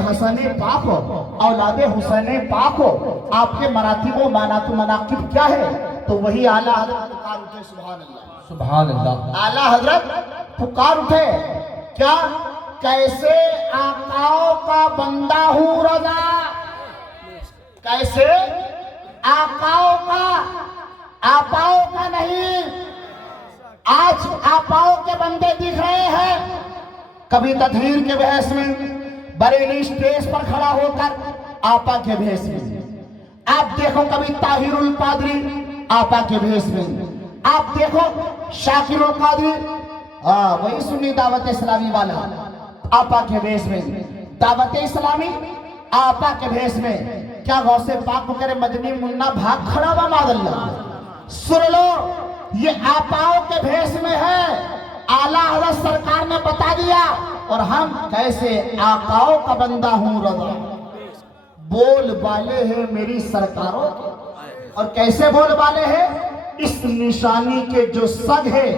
हसन पाक हो, औलादे हुसैन पाक हो, आपके मरातिबो मनाकिब क्या है? तो वही आला हजरत पुकार उठे, सुभान अल्लाह, सुभान अल्लाह। आला हजरत पुकार उठे, क्या? कैसे आकाओं का बंदा हूं रजा, कैसे आकाओं का, आपाओं का नहीं। आज आपाओं के बंदे दिख रहे हैं, कभी तकरीर के बहस में, बरेली स्टेज पर खड़ा होकर आपा के भेष में, आप देखो कभी ताहिरुल कादरी आपा के भेष में, आप देखो शाकिरुल कादरी, वही सुन्नी दावत इस्लामी वाला आपा के भेष में, दावत इस्लामी आपा के भेष में। क्या गौसे पाक करे मदनी मुन्ना भाग खड़ा हुआ मादल्ला, सुन लो ये आपाओं के भेष में है, आला हज़रत सरकार ने बता दिया। और हम कैसे आकाओं का बंदा हूं रजा, बोल वाले हैं मेरी सरकारों के, और कैसे बोल वाले हैं? इस निशानी के जो सग है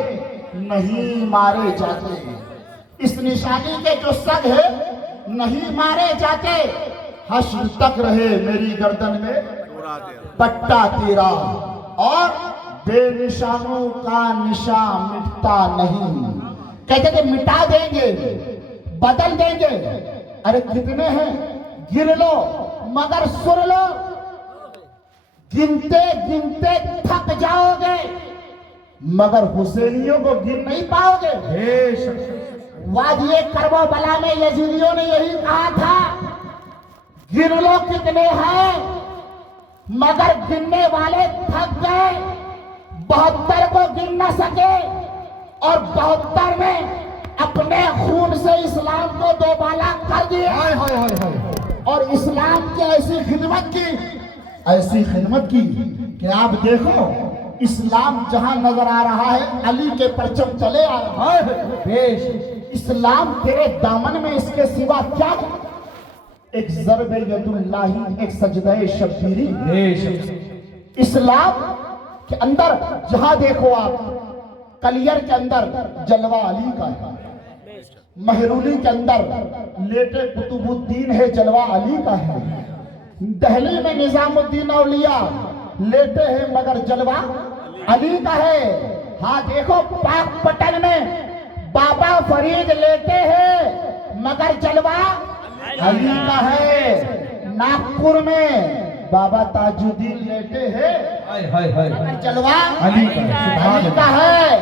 नहीं मारे जाते, इस निशानी के जो सग है नहीं मारे जाते, हश्र तक रहे मेरी गर्दन में पट्टा तेरा, और बेनिशानों का निशान मिटता नहीं। कहते थे मिटा देंगे, बदल देंगे, अरे कितने हैं गिन लो, मगर सुन लो, गिनते गिनते थक जाओगे, मगर हुसैनियों को गिन नहीं पाओगे। वादिये करबो बला में यजीदियों ने यही कहा था, गिन लो कितने हैं, मगर गिनने वाले थक गए, 72 को गिन न सके, और 72 में अपने खून से इस्लाम को दोबाला कर दिया, और इस्लाम की ऐसी खिदमत की, ऐसी खिदमत की कि आप देखो इस्लाम जहां नजर आ रहा है अली के परचम चले आ रहा है। इस्लाम तेरे दामन में, इसके सिवा क्या है? एक ज़रबे यदुल्लाही, एक सजदे शब्बीरी। इस्लाम के अंदर जहां देखो आप, कलियर के अंदर जलवा अली का है, महरूली के अंदर लेटे कुतुबुद्दीन है, जलवा अली का है, दहली में निजामुद्दीन औलिया लेटे हैं मगर जलवा अली का है। हाँ देखो पाक पटन में बाबा फरीद लेटे हैं मगर जलवा अली का है। नागपुर में बाबा ताजुद्दीन लेटे हैं, जलवा अली का है।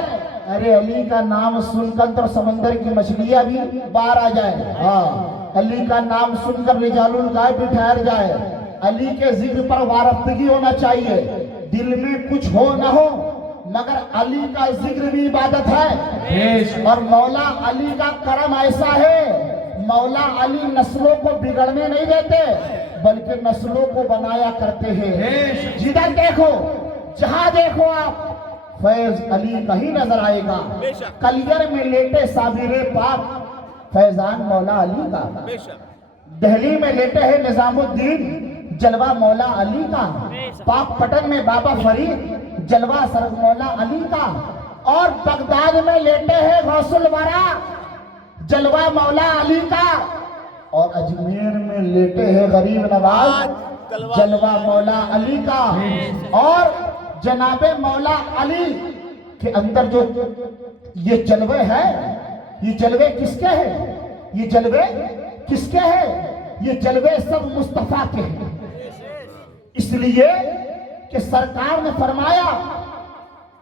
अरे अली का नाम सुनकर तो समंदर की मछलियां भी बाहर आ जाए। हाँ, अली का नाम सुनकर रिजालुल गायब भी ठहर जाए। अली के जिक्र पर वारफ्तगी होना चाहिए, दिल में कुछ हो न हो, मगर अली का जिक्र भी इबादत है। और मौला अली का करम ऐसा है, मौला अली नस्लों को बिगड़ने नहीं देते बल्कि नस्लों को बनाया करते हैं। जिधर देखो, जहां देखो आप, फैज अली का ही नजर आएगा। कलियर में लेटे साबिरे पाक, फैजान मौला अली का। दिल्ली में लेटे हैं निजामुद्दीन, जलवा मौला अली का। पाक पटन में बाबा फरीद, जलवा सर मौला अली का। और बगदाद में लेटे हैं गौसुल वरा, जलवा मौला अली का। और अजमेर में लेटे हैं गरीब नवाज, जलवा मौला अली का। और जनाबे मौला अली के अंदर जो ये जलवे हैं, ये जलवे किसके हैं? ये जलवे किसके हैं? ये जलवे सब मुस्तफा के हैं। इसलिए कि सरकार ने फरमाया,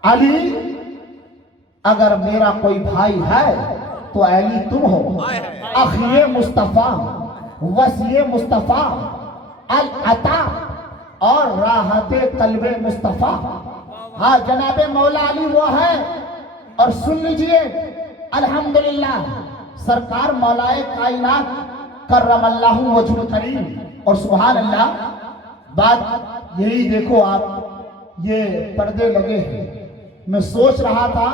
अली अगर मेरा कोई भाई है तो अली तुम हो। अखिए मुस्तफा, वसीए मुस्तफा, अल अता और राहते कल्बे मुस्तफा। हाँ, जनाबे मौला अली वो है। और सुन लीजिए, अल्हम्दुलिल्लाह सरकार मौलाए कायनात करमल्लाहु वजहुल करीम। और सुभान अल्लाह, बात यही देखो आप, ये पर्दे लगे हैं। मैं सोच रहा था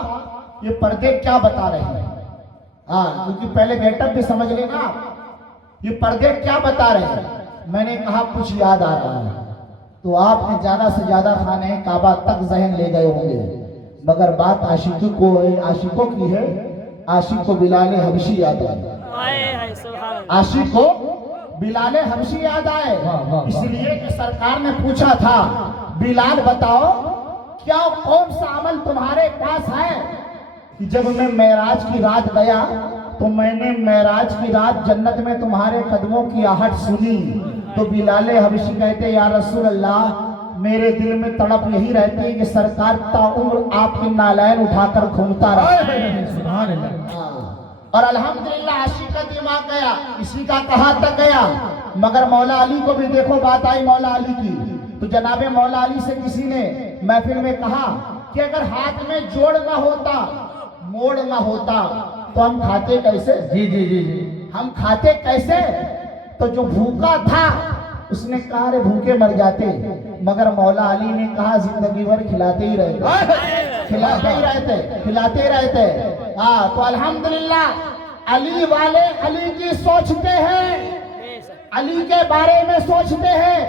ये पर्दे क्या बता रहे हैं। हाँ, क्योंकि पहले गेटअप भी समझ लेना आप, ये पर्दे क्या बता रहे हैं। मैंने कहा कुछ याद आ रहा है, तो आपने ज्यादा से ज्यादा खाने काबा तक जहन ले गए होंगे, मगर बात आशिकों की है। आशिक को बिलाल हबशी याद है, आशिक को बिलाल हबशी याद आए। वाह। इसलिए कि सरकार ने पूछा था, बिलाल बताओ क्या कौन सा अमल तुम्हारे पास है? कि जब मैं मेराज की रात गया तो मैंने मेराज की रात जन्नत में तुम्हारे कदमों की आहट सुनी। तो बिलाल हबशी कहते, या रसूल अल्लाह, मेरे दिल में तड़प यही रहती है कि सरकार ताउम्र आपकी नालायन उठाकर घूमता रहे। सुभान अल्लाह। और अल्हम्दुलिल्लाह आशिक का दिमाग गया, किसी का कहा तक गया, मगर मौला अली को भी देखो बात आई मौला अली की। तो जनाबे मौला अली से किसी ने महफिल में कहा कि अगर हाथ में जोड़ ना होता, मोड़ ना होता, तो हम खाते कैसे? जी जी जी जी। हम खाते कैसे? तो जो भूखा था उसने कहा रे भूखे मर जाते, मगर मौला अली ने कहा जिंदगी भर खिलाते ही रहते, खिलाते ही रहते, खिलाते ही रहते। हाँ, तो अल्हम्दुलिल्लाह अली वाले अली की सोचते हैं, अली के बारे में सोचते हैं,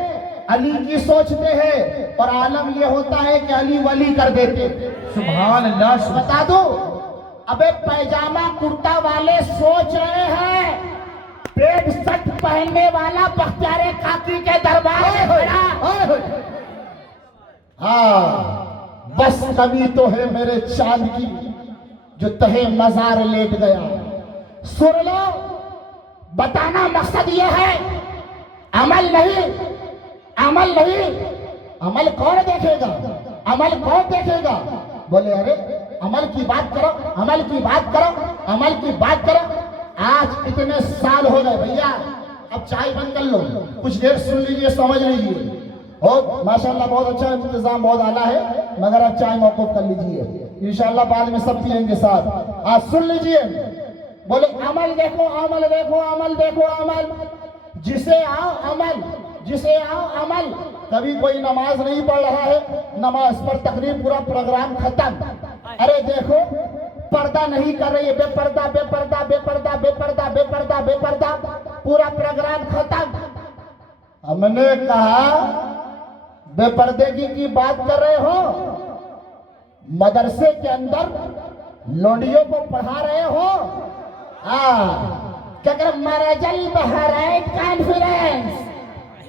अली की सोचते हैं, और आलम ये होता है कि अली वली कर देते। सुभान अल्लाह। बता दो, अबे पैजामा कुर्ता वाले सोच रहे हैं, पेट शर्ट पहनने वाला बख्तियारे काकी के दरबार में खड़ा। हाँ, बस कमी तो है मेरे चांद की जो तहे मजार लेट गया। सुन लो, बताना मकसद ये है, अमल नहीं, अमल नहीं, अमल कौन देखेगा, अमल कौन देखेगा? बोले अरे अमल की बात करो, अमल की बात करो, अमल की बात करो। आज इतने साल हो गए भैया, अब चाय बंद कर लो, कुछ देर सुन लीजिए, समझ लीजिए। और माशाल्लाह बहुत अच्छा इंतजाम, बहुत आला है, मगर अब चाय मौकूफ कर लीजिए, इंशाल्लाह बाद में सब पिएंगे साथ। आज सुन लीजिए, बोले अमल देखो, अमल देखो, अमल देखो, अमल, जिसे आओ अमल, जिसे आओ अमल। कभी कोई नमाज नहीं पढ़ रहा है, नमाज पर तकरीब, पूरा प्रोग्राम खत्म। अरे देखो पर्दा नहीं कर रही है, बेपर्दा बेपर्दा बेपर्दा बेपर्दा बेपर्दा बेपर्दा, पूरा प्रोग्राम खत्म। हमने कहा बेपर्दगी की बात कर रहे हो, मदरसे के अंदर लोंडियों को पढ़ा रहे हो? क्या कर मरजल बहरैन कॉन्फ्रेंस?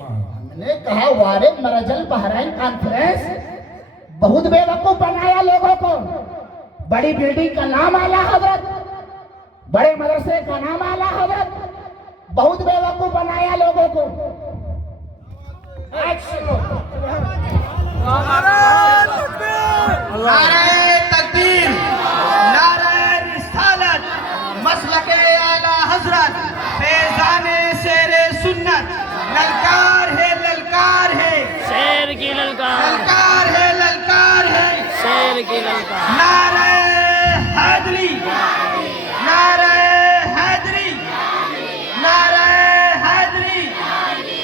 हमने कहा वारे मरजल बहरैन कॉन्फ्रेंस, बहुत बेवकूफ बनाया लोगों को। बड़ी बिल्डिंग का नाम आला हजरत, बड़े मदरसे का नाम आला हजरत, बहुत बेवकूफ बनाया लोगों को। नारे तकबीर, नारे रिसालत, मसलके आला हजरत, फैज़ाने शेरे सुन्नत, ललकार है, ललकार है, शेर की ललकार, ललकार है, ललकार है, शेर की ललकार। नारे हैदरी, नारे हैदरी, नारे हैदरी,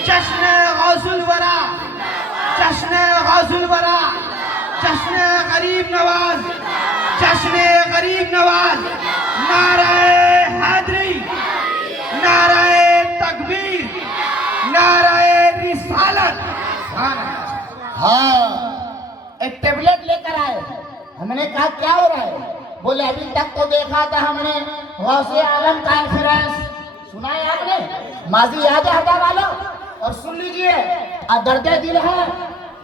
जश्न गौसुल वरा, जश्न गौसुल वरा, जश्न गरीब नवाज, जश्न गरीब नवाज, नारे हैदरी, नारे तकबीर, नारे रिसालत। हाँ, एक टेबलेट लेकर आए, हमने कहा क्या हो रहा है? बोले अभी तक तो देखा था हमने गौसे आलम कॉन्फ्रेंस, सुना है आपने? माजी याद है हटा वालों? और सुन लीजिए, दर्दे दिल है,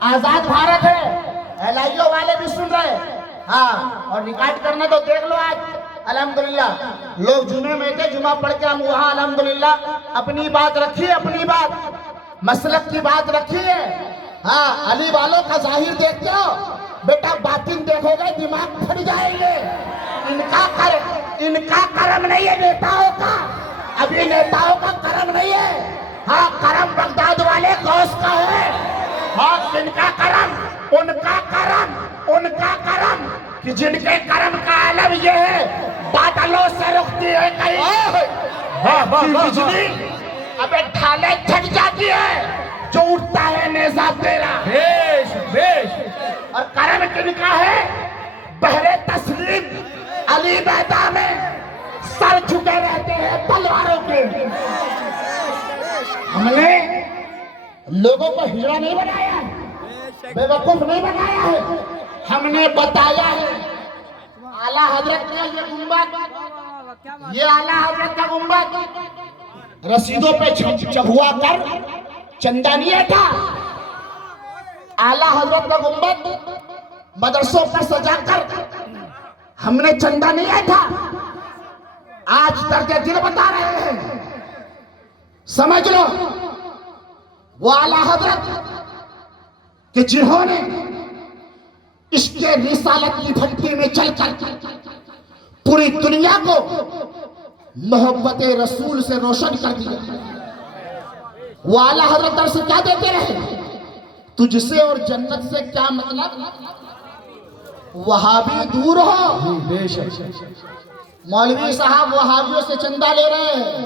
आजाद भारत है, एलआईओ वाले भी सुन रहे हैं। हाँ, और रिकॉर्ड करना तो देख लो आज अल्हम्दुलिल्लाह। लोग जुमे में थे, जुमा पढ़ के हम वहाँ अल्हम्दुलिल्लाह अपनी बात रखिए, अपनी बात मसलक की बात रखिए। हाँ, अली वालों का जाहिर देखते हो बेटा, बातिन देखोगे दिमाग फट जाएंगे। इनका कर्म नहीं है नेताओं का, अभी नेताओं का कर्म नहीं है। हाँ, कर्म बगदाद वाले गौस का है। हाँ, किनका कर्म? उनका कर्म, उनका कर्म, कि जिनके कर्म का आलम ये है, बादलों से रुकती है कहीं बिजली, अबे ढाले छट जाती है, जो उठता है नेजा तेरा। बेश बेश। और कर्म किनका है? बहरे तस्लीम अली मैदा में सर झुके रहते हैं तलवारों के। हमने लोगों को हिजड़ा नहीं बनाया है, बेवकूफ नहीं बनाया है, हमने बताया है। आला हजरत का ये गुंबद, ये आला हजरत का गुंबद, रसीदों पे चबुआ कर चंदा नहीं था। आला हजरत का गुंबद मदरसों पर सजाकर हमने चंदा नहीं था। आज दर्द दिल बता रहे हैं, समझ लो। वो आला हजरत कि जिन्होंने इसके रिसालत की भट्टी में चलकर पूरी दुनिया को मोहब्बत रसूल से रोशन कर दिया। वो आला हजरत दर्स क्या देते रहे, तुझसे और जन्नत से क्या मतलब, वहाबी दूर हो। मौलवी साहब वहाबियों से चंदा ले रहे हैं,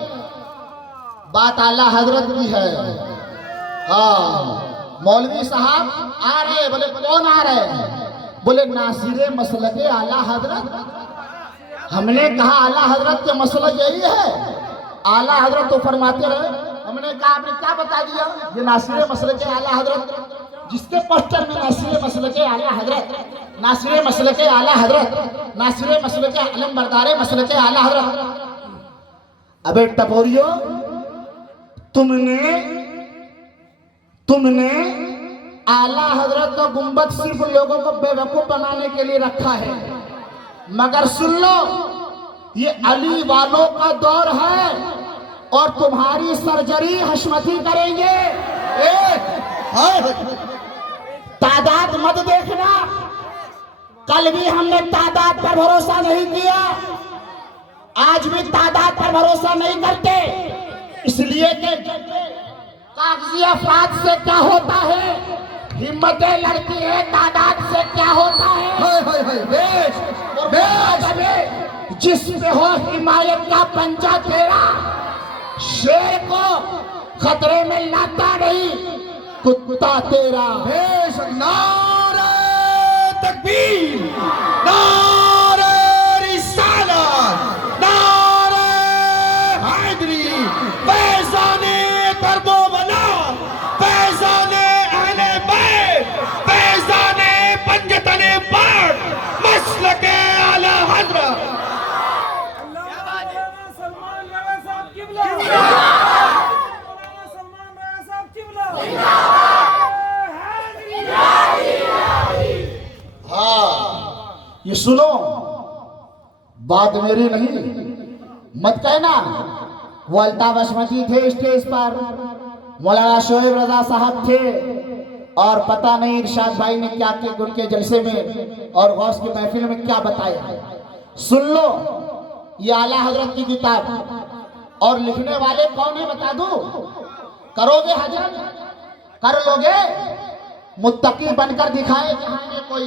बात आला हजरत की है। हाँ, मौलवी साहब आ रहे, बोले कौन आ रहे हैं, बोले नासिरे मसलके आला हजरत। हमने कहा आला हजरत के मसला यही है। आला हजरत तो फरमाते रहे, हमने कहा आपने क्या बता दिया, ये नासिरे मसलके आला हजरत, जिसके पोस्टर में नासिरे मसलके आला हजरत, नासिरे मसलके आला हजरत, नासिरे मसलके अलम बरदारे मसलके आला हजरत। अबे टपोरियो, तुमने आला हजरत का गुंबद सिर्फ लोगों को बेवकूफ बनाने के लिए रखा है, मगर सुन लो, ये अली वालों का दौर है और तुम्हारी सर्जरी हशमती करेंगे। तादाद मत देखना, कल भी हमने तादाद पर भरोसा नहीं किया, आज भी तादाद पर भरोसा नहीं करते, इसलिए कि कागजी अफराद से क्या होता है, हिम्मतें लड़ती है, तादाद से क्या होता है। जिस पे हो हिमायत का पंजा तेरा, शेर को खतरे में लाता नहीं कुत्ता तेरा। नारे तकबीर, नारे रिसालत, नारे हैदरी, फैज़ाने करबो बला, फैज़ाने अहले बैत, फैज़ाने पंजतने पाक, मसलके आला हजरत। हाँ, ये सुनो, बात मेरी नहीं, मत कहना। वो अल्ताफ अशमती थे स्टेज पर, मौलाना शोएब रजा साहब थे, और पता नहीं इरशाद भाई ने क्या किया उनके जलसे में और गौस की महफिल में क्या बताया। सुन लो, ये आला हजरत की किताब, और लिखने वाले कौन है बता दो, करोगे हजरत, कर लोगे, मुत्तकी बनकर दिखाए जहां कोई,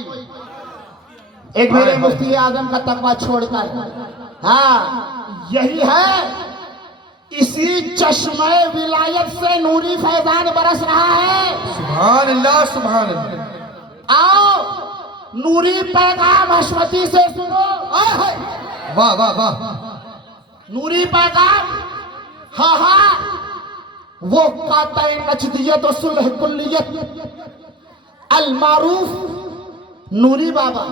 एक मेरे मुफ्ती आजम का तकवा छोड़कर। हाँ, यही है, इसी चश्मे विलायत से नूरी फैजान बरस रहा है। सुभान अल्लाह, सुभान अल्लाह। आओ नूरी पैगाम हशमती से सुनो। वाह वाह वाह, नूरी पैगाम, हाँ हाँ, वो कातए नजदियत और सुलह कुल्लियत अल मारूफ नूरी बाबा।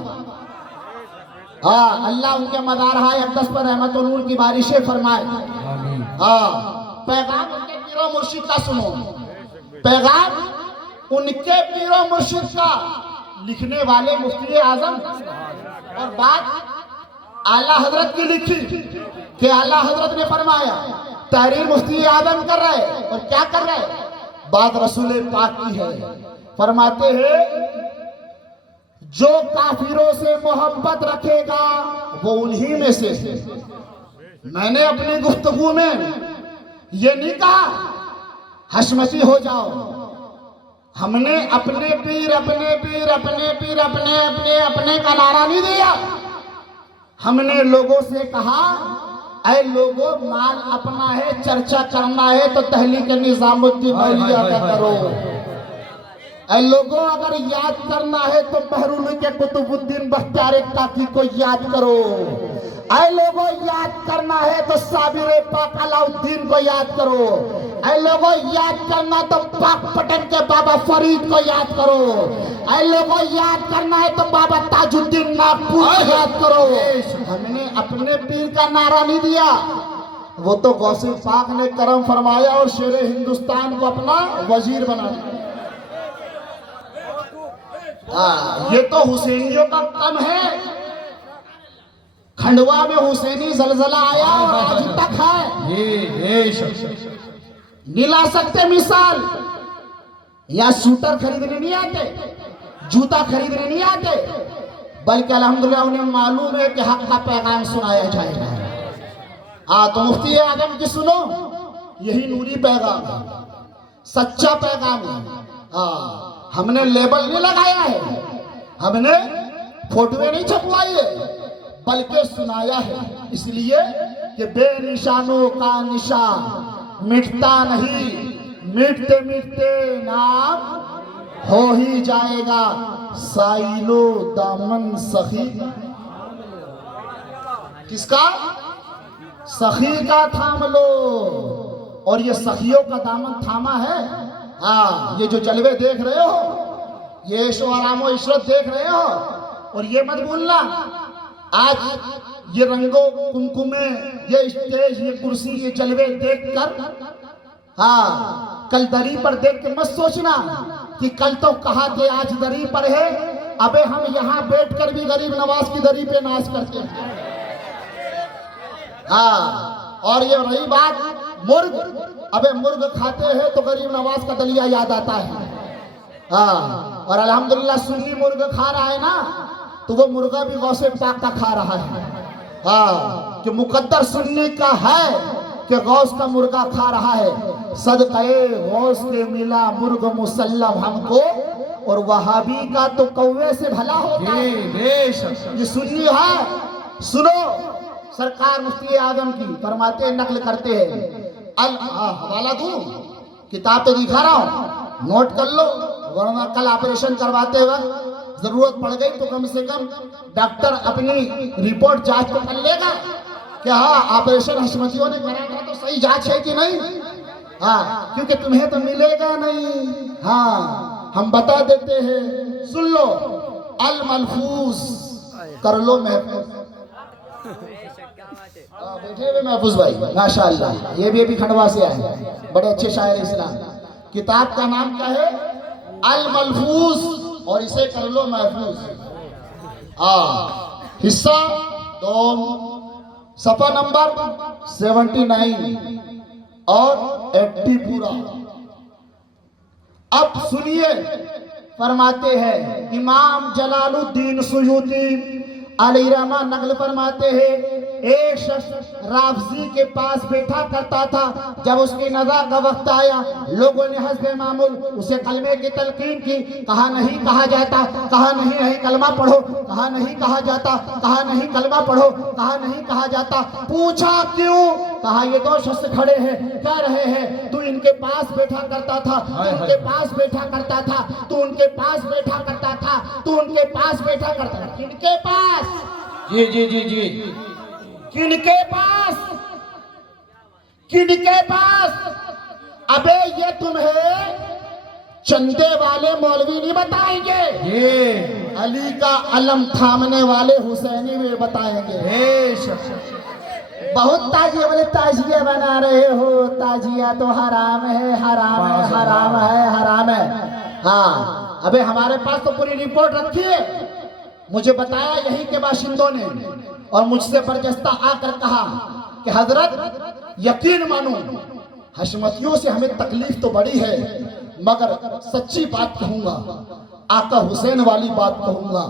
हाँ, अल्लाह उनके मदार हाय अक़दस पर रहमत और नूर की बारिशें फरमाए। हाँ, पैगाम उनके पीरो मुर्शिद का सुनो, पैगाम उनके पीरो मुर्शिद का, लिखने वाले मुफ्ती आजम, और बात आला हजरत की लिखी कि आला हजरत ने फरमाया, तहरीर मुफ्ती आजम कर रहे और क्या कर रहे, बात रसूल पाक की है। फरमाते हैं, जो काफिरों से मोहब्बत रखेगा वो उन्हीं में से। मैंने अपनी गुफ्तगू में ये नहीं कहा हशमती हो जाओ, हमने अपने पीर अपने पीर अपने पीर अपने अपने अपने का नारा नहीं दिया। हमने लोगों से कहा, ऐ लोगों, माल अपना है, चर्चा करना है तो तहलीक निजामुद्दीन औलिया का करो। ऐ लोगों, अगर याद करना है तो बहरूल के कुतुबुद्दीन बख्तियार काकी को याद करो। ऐ लोगों, याद करना है तो साबिर पाक अलाउद्दीन को याद करो। ऐ लोगों, याद करना तो पाक पटन के बाबा फरीद को याद करो। ऐ लोगों, याद करना है तो बाबा ताजुद्दीन नागपुर को याद करो। हमने अपने पीर का नारा नहीं दिया, वो तो गौसे पाक ने करम फरमाया और शेरे हिंदुस्तान को अपना वजीर बना दिया। ये तो हुसैनियों का कम है। खंडवा में हुसैनी जलजला आया और आज तक है। नहीं ला सकते मिसाल। या शूटर खरीदने नहीं आते, जूता खरीदने नहीं आते, बल्कि अल्हम्दुलिल्लाह उन्हें मालूम है कि हक का पैगाम सुनाया जाएगा। तो मुफ्ती आजम की सुनो, यही नूरी पैगाम है, सच्चा पैगाम है। हमने लेबल नहीं लगाया है, हमने फोटोएं नहीं छपवाई है, बल्कि सुनाया है। इसलिए कि बेनिशानों का निशान मिटता नहीं, मिटते मिटते नाम हो ही जाएगा। साइलो दामन सखी किसका? सखी का थाम लो। और ये सखियों का दामन थामा है। ये जो जलवे देख रहे हो, ये ऐशो आरामो इशरत देख रहे हो, और ये मत भूलना आज ये रंगों कुमकुमे, ये स्टेज, ये कुर्सी, ये जलवे देख कर कल दरी पर देख के मत सोचना कि कल तो कहा थे आज दरी पर है। अबे हम यहाँ बैठकर भी गरीब नवाज की दरी पे नाच करते हैं। और ये रही बात मुर्ग, अबे मुर्ग खाते हैं तो गरीब नवाज का दलिया याद आता है। और अल्हम्दुलिल्लाह सुन्नी मुर्ग खा रहा है ना, तो वो मुर्गा भी गौसे पाक का खा रहा है। कि मुकद्दर सुन्नी का है कि गौस का मुर्गा खा रहा है। सदक़े गौस के मिला मुर्ग मुसल्लम हमको, और वहाबी का तो कौवे से भला होता है। ये सुन्नी है। सुनो, सरकार मुफ्ती आजम की फरमाते नकल करते हैं। हवाला दूं, किताब तो दिखा रहा हूं, नोट कर लो, वरना कल ऑपरेशन करवाते वक्त जरूरत पड़ गई तो कम से कम डॉक्टर अपनी रिपोर्ट जांच तो कर लेगा कि ऑपरेशन हशमतियों ने करा था तो सही जांच है कि नहीं। क्योंकि तुम्हें तो मिलेगा नहीं। हम बता देते हैं, सुन लो, अल मलफूज कर लो महफूज। बैठे हुए महफूज भाई माशाअल्लाह, ये भी अभी खंडवा से आए, बड़े अच्छे शायर इस्लाम। किताब का नाम क्या है? अल मलफूज, और इसे कर लो महफूज। हिस्सा तो सफा नंबर 79 और 80 पूरा। अब सुनिए, फरमाते हैं इमाम जलालुद्दीन सुयूती अलैहिर्रहमा नकल फरमाते हैं, एक शख्स राफजी के पास बैठा करता था। जब उसकी नज़ा का वक्त आया, लोगों ने हस्बे मामूल उसे कलमे की तलकीन की। कहा नहीं कहा जाता, कहा नहीं नहीं कलमा पढ़ो, कहा नहीं कहा जाता, कहा नहीं कलमा पढ़ो, कहा नहीं कहा जाता। पूछा क्यों? कहा ये दो शख्स खड़े हैं, कह रहे हैं तू इनके पास बैठा करता था, तू उनके पास बैठा करता था, तू उनके पास बैठा करता था, तू उनके पास बैठा करता था। किनके पास? जी जी जी जी, किनके पास? किनके पास? अबे ये तुम्हें चंदे वाले मौलवी नहीं बताएंगे, ये अली का अलम थामने वाले हुसैनी भी बताएंगे। बहुत ताजिया बोले ताजिया बना रहे हो, ताजिया तो हराम है, हराम है, हराम है, हराम है। अबे हमारे पास तो पूरी रिपोर्ट रखी है। मुझे बताया यहीं के बाशिंदों ने, और मुझसे बरजस्ता आकर कहा कि हजरत यकीन मानो, हशमतियों से हमें तकलीफ तो बड़ी है, मगर सच्ची बात कहूंगा, आका हुसैन वाली बात कहूंगा।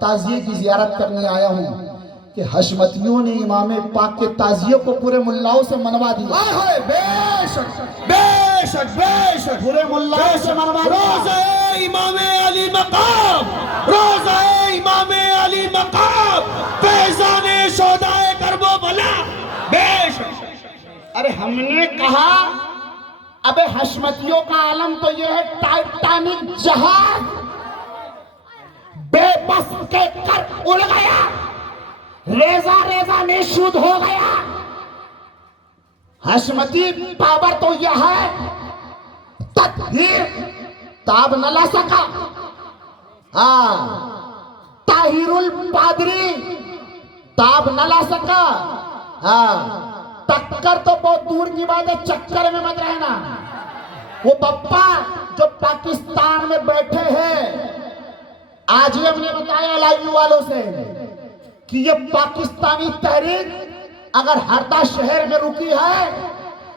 ताजिए की जियारत करने आया हूँ कि हशमतियों ने इमाम पाक के ताजियों को पूरे मुल्लाओं से मनवा दिया। बेशक बेशक बेशक, पूरे मुल्लाओं से मनवा दिया। रोज़े इमाम अली मकाम, रोज़े इमाम अली मकाम, फैज़ाने शोदाए करबो भला। बेशक। अरे हमने कहा अबे हशमतियों का आलम तो ये है टाइटैनिक जहाज, बेबस के कर उड़ गया, रेजा रेजा में शुद्ध हो गया। हशमती पावर तो यह है, तत्हीर ताब न ला सका। ताहिरुल पादरी ताब न ला सका। टक्कर तो बहुत दूर की बात है, चक्कर में मत रहना। वो पप्पा जो पाकिस्तान में बैठे हैं, आज ही हमने बताया लाइव वालों से कि ये पाकिस्तानी तहरीक अगर हरदा शहर में रुकी है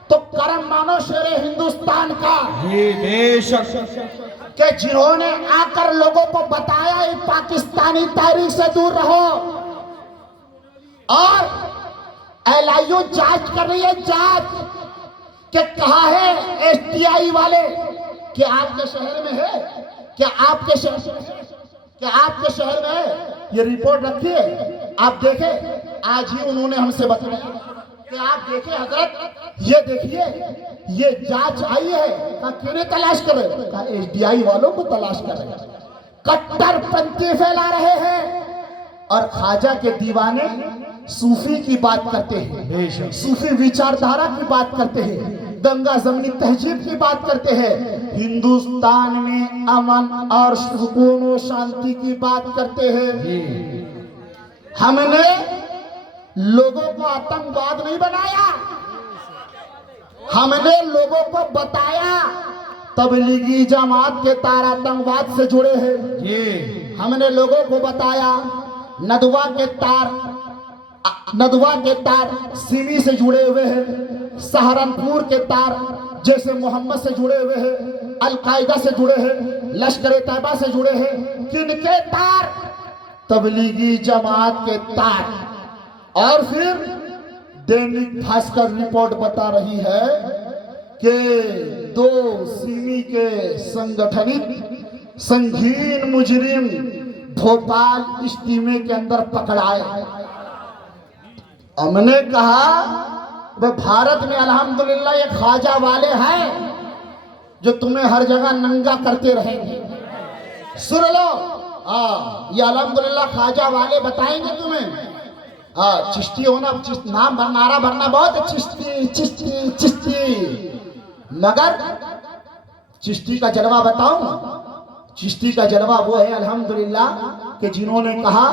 तो करम मानो शेरे हिंदुस्तान का जी बेशक कि जिन्होंने आकर लोगों को बताया ये पाकिस्तानी तहरीक से दूर रहो। और LIU जांच कर रही है, जांच कि कहा है STI वाले कि आपके शहर में है, क्या आपके शहर में है, ये रिपोर्ट रखी है, आप देखें। आज ही उन्होंने हमसे बताया कि आप देखें हजरत, ये देखिए ये जांच आई है। कहा क्यों नहीं तलाश कर रहे? कहा STI वालों को तलाश कर रहे हैं। कट्टरपंथी फैला रहे हैं और ख्वाजा के दीवाने सूफी की बात करते हैं, सूफी विचारधारा की बात करते हैं, गंगा जमनी तहजीब की बात करते हैं, हिंदुस्तान में अमन और सुकून और शांति की बात करते हैं। हमने लोगों को आतंकवाद नहीं बनाया, हमने लोगों को बताया तबलीगी जमात के तार आतंकवाद से जुड़े हैं। हमने लोगों को बताया नदवा के तार सिमी से जुड़े हुए हैं, सहारनपुर के तार जैसे मोहम्मद से जुड़े हुए हैं, अल-कायदा से जुड़े हैं, लश्कर तैयबा से जुड़े हैं। किनके तार? तबलीगी जमात के तार। और फिर दैनिक भास्कर रिपोर्ट बता रही है कि 2 सिमी के संगठनित संगीन मुजरिम भोपाल इज्तिमे के अंदर पकड़ाए। हमने कहा वह भारत में अल्हम्दुलिल्लाह ये ख्वाजा वाले हैं जो तुम्हें हर जगह नंगा करते रहेंगे। सुन लो, ये अल्हम्दुलिल्लाह ख्वाजा वाले बताएंगे तुम्हें। चिश्ती होना, नाम नारा भरना बहुत है, चिश्ती चिश्ती चिश्ती, मगर चिश्ती का जलवा बताऊं? चिश्ती का जलवा वो है अल्हम्दुलिल्लाह कि जिन्होंने कहा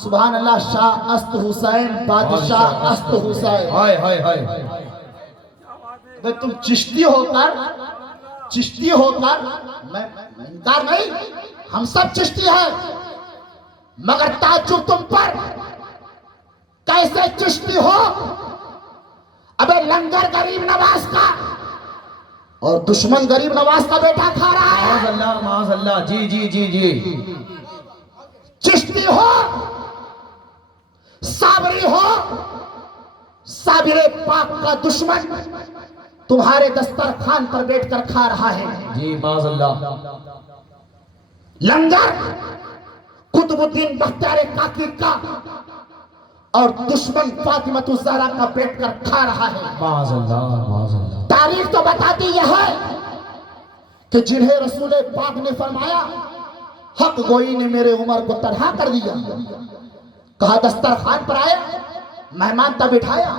सुभान अल्लाह, शाह अस्त हुसैन बादशाह अस्त हुसैन। हाय हाय हाय। तो तुम चिश्ती होकर मैं इनकार नहीं, हम सब चिश्ती हैं, मगर ताज्जुब तुम पर कैसे चिश्ती हो? अबे लंगर गरीब नवाज का और दुश्मन गरीब नवाज का बेटा खा रहा है। माज़अल्लाह माज़अल्लाह। जी जी जी जी। चिश्ती हो, साबरी हो, साबिरे पाक का दुश्मन तुम्हारे दस्तरखान पर बैठकर खा रहा है। जी माज़अल्लाह। लंगर कुतुबुद्दीन बख्तियार काकी का और दुश्मन फातिमतुज़ ज़हरा का बैठकर खा रहा है। माज़अल्लाह माज़अल्लाह। तारीख तो बताती यह है कि जिन्हें रसूल पाक ने फरमाया हक गोई ने मेरे उमर को तनहा कर दिया। कहा दस्तरखान पर आया, मेहमान तब बिठाया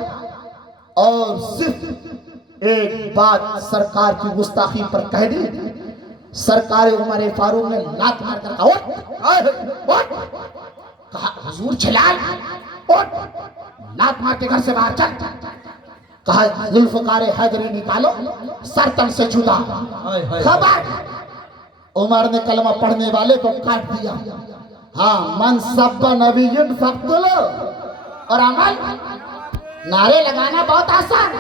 और सिर्फ एक बात सरकार की गुस्ताखी पर कह दी। सरकार उमर फारूक ने लात मार कर कहा उठ। कहा हुजूर छिलाल उठ, लात मार के घर से बाहर चल। कहा जुल्फ़कार हैदरी निकालो, सर तन से जुदा। खबर उमर ने कलमा पढ़ने वाले को काट दिया। हाँ, मन सब नबीयुन फक्तुलो, और अमल नारे लगाना बहुत आसान,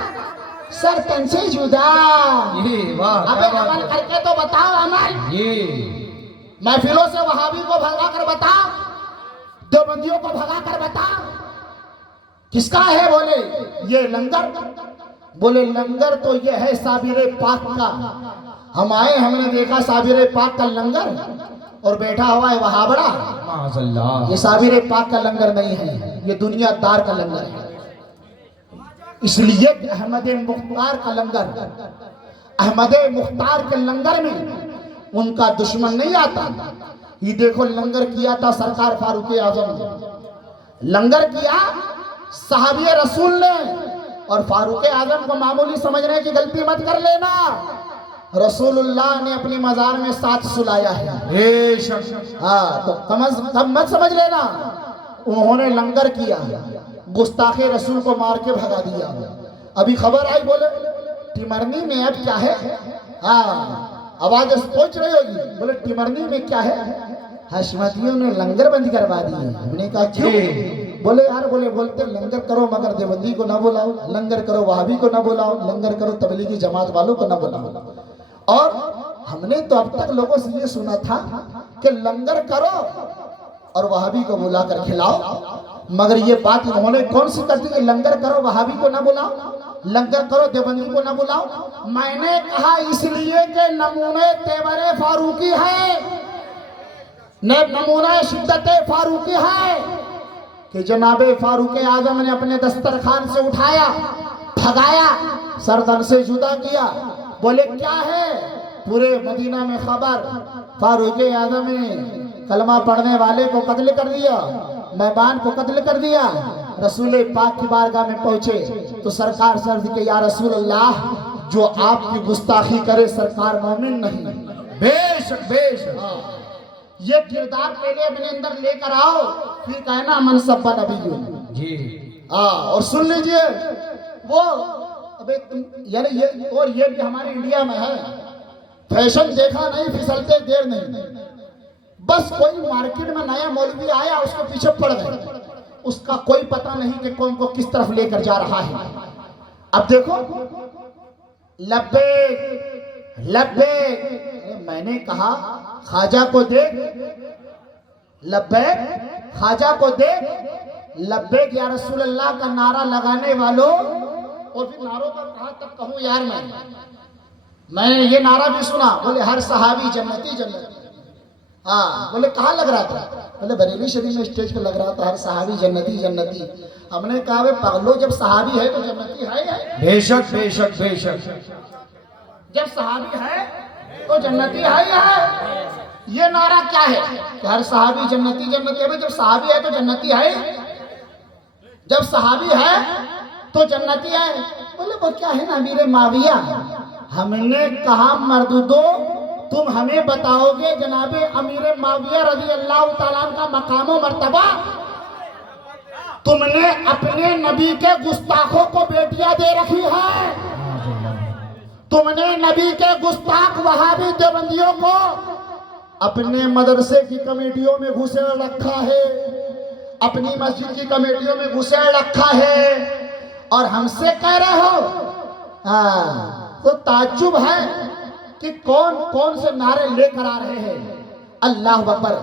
सर तन से जुदा। ये वाह। अबे अमल करके तो बताओ अमल। ये महफिलों से वहाबी को भगा कर बताओ, देवबंदियों को भगा कर बताओ किसका है? बोले ये लंगर। बोले लंगर तो ये है साबिरे पाक का। हम आए, हमने देखा साबिरे पाक का लंगर और बैठा हुआ है वहाबड़ा। माज़अल्लाह। ये साबिरे पाक का लंगर नहीं है, ये दुनियादार का लंगर है। इसलिए अहमद मुख्तार का लंगर, अहमद मुख्तार के लंगर में उनका दुश्मन नहीं आता। ये देखो लंगर किया था सरकार फारूक आजम ने, लंगर किया साहबी रसूल ने, और फारूक आजम को मामूली समझने की गलती मत कर लेना। रसूलुल्लाह ने अपनी मजार में साथ सुलाया है। हाँ, तो तब मत समझ लेना। उन्होंने लंगर किया, गुस्ताखे रसूल को मार के भगा दिया। अभी खबर आई, बोले टिमरनी में अब क्या है। हाँ, आवाज पहुंच रही होगी। बोले टिमरनी में क्या है, हशमतियों ने लंगर बंद करवा दिए। हमने कहा क्यों। बोले यार, बोलते लंगर करो मगर देवबंदी को ना बुलाओ, लंगर करो वहाबी को ना बुलाओ, लंगर करो तबलीगी जमात वालों को ना बुलाओ। और हमने तो अब तक लोगों से ये सुना था कि लंगर करो और वहाबी को बुला कर खिलाओ, मगर ये बात इन्होंने कौन सी कर दी कि लंगर करो वहाबी को ना बुलाओ, लंगर करो देवबंदी को ना बुलाओ। मैंने कहा इसलिए कि नमूने तेवरे फारूकी है, नमूना शिद्दत फारूकी है कि जनाबे फारूक आजम ने अपने दस्तरखान से उठाया, भगाया, सरदन से जुदा किया। बोले क्या है, पूरे मदीना में खबर, फारूक आजम ने कलमा पढ़ने वाले को कत्ल कर दिया, मेहमान को कत्ल कर दिया। रसूल पाक की बारगाह में पहुंचे तो सरकार से अर्ज के या रसूल अल्लाह, जो आपकी गुस्ताखी करे सरकार मोमिन नहीं। बेशक बेशक। ये किरदार पहले अपने अंदर लेकर आओ, फिर कहना मनसब्बा नबी जी। और सुन लीजिए वो, अबे तुम यानी ये, और ये भी हमारे इंडिया में है, फैशन देखा नहीं फिसलते देर नहीं। बस कोई मार्केट में नया मौलवी आया उसके पीछे पड़ गए, उसका कोई पता नहीं कि कौन को किस तरफ लेकर जा रहा है। अब देखो लब्बैक लब्बैक, मैंने कहा ख्वाजा को देख, लब्बैक ख्वाजा को देख, लब्बैक या रसूल अल्लाह का नारा लगाने वालों। और फिर नारों का कहा तक कहूँ यार, मैंने ये नारा भी सुना, बोले हर सहाबी जन्नती जन्नती। हाँ, बोले कहाँ लग रहा था, बोले बरेली शरीफ में स्टेज पे लग रहा था, हर सहाबी जन्नती जन्नती। हमने कहा पगलो, जब सहाबी है तो जन्नती है। बेशक बेशक बेशक। जब सहाबी है तो जन्नती है। ये नारा क्या है कि हर सहाबी जन्नती जन्नती है। जब सहाबी है तो जन्नती है, जब सहाबी है तो जन्नती है। बोले वो क्या है ना अमीर माविया। हमने कहा मर्दूदो, तुम हमें बताओगे जनाबे अमीर माविया रज़ी अल्लाह ताला का मकाम मर्तबा। तुमने अपने नबी के गुस्ताखों को बेटियां दे रखी है, तुमने नबी के गुस्ताख वहाबी देवबंदियों को अपने मदरसे की कमेटियों में घुसेड़ रखा है, अपनी मस्जिद की कमेटियों में घुसेड़ रखा है, और हमसे कह रहे हो। तो ताज्जुब है कि कौन कौन से नारे लेकर आ रहे हैं। अल्लाह अकबर,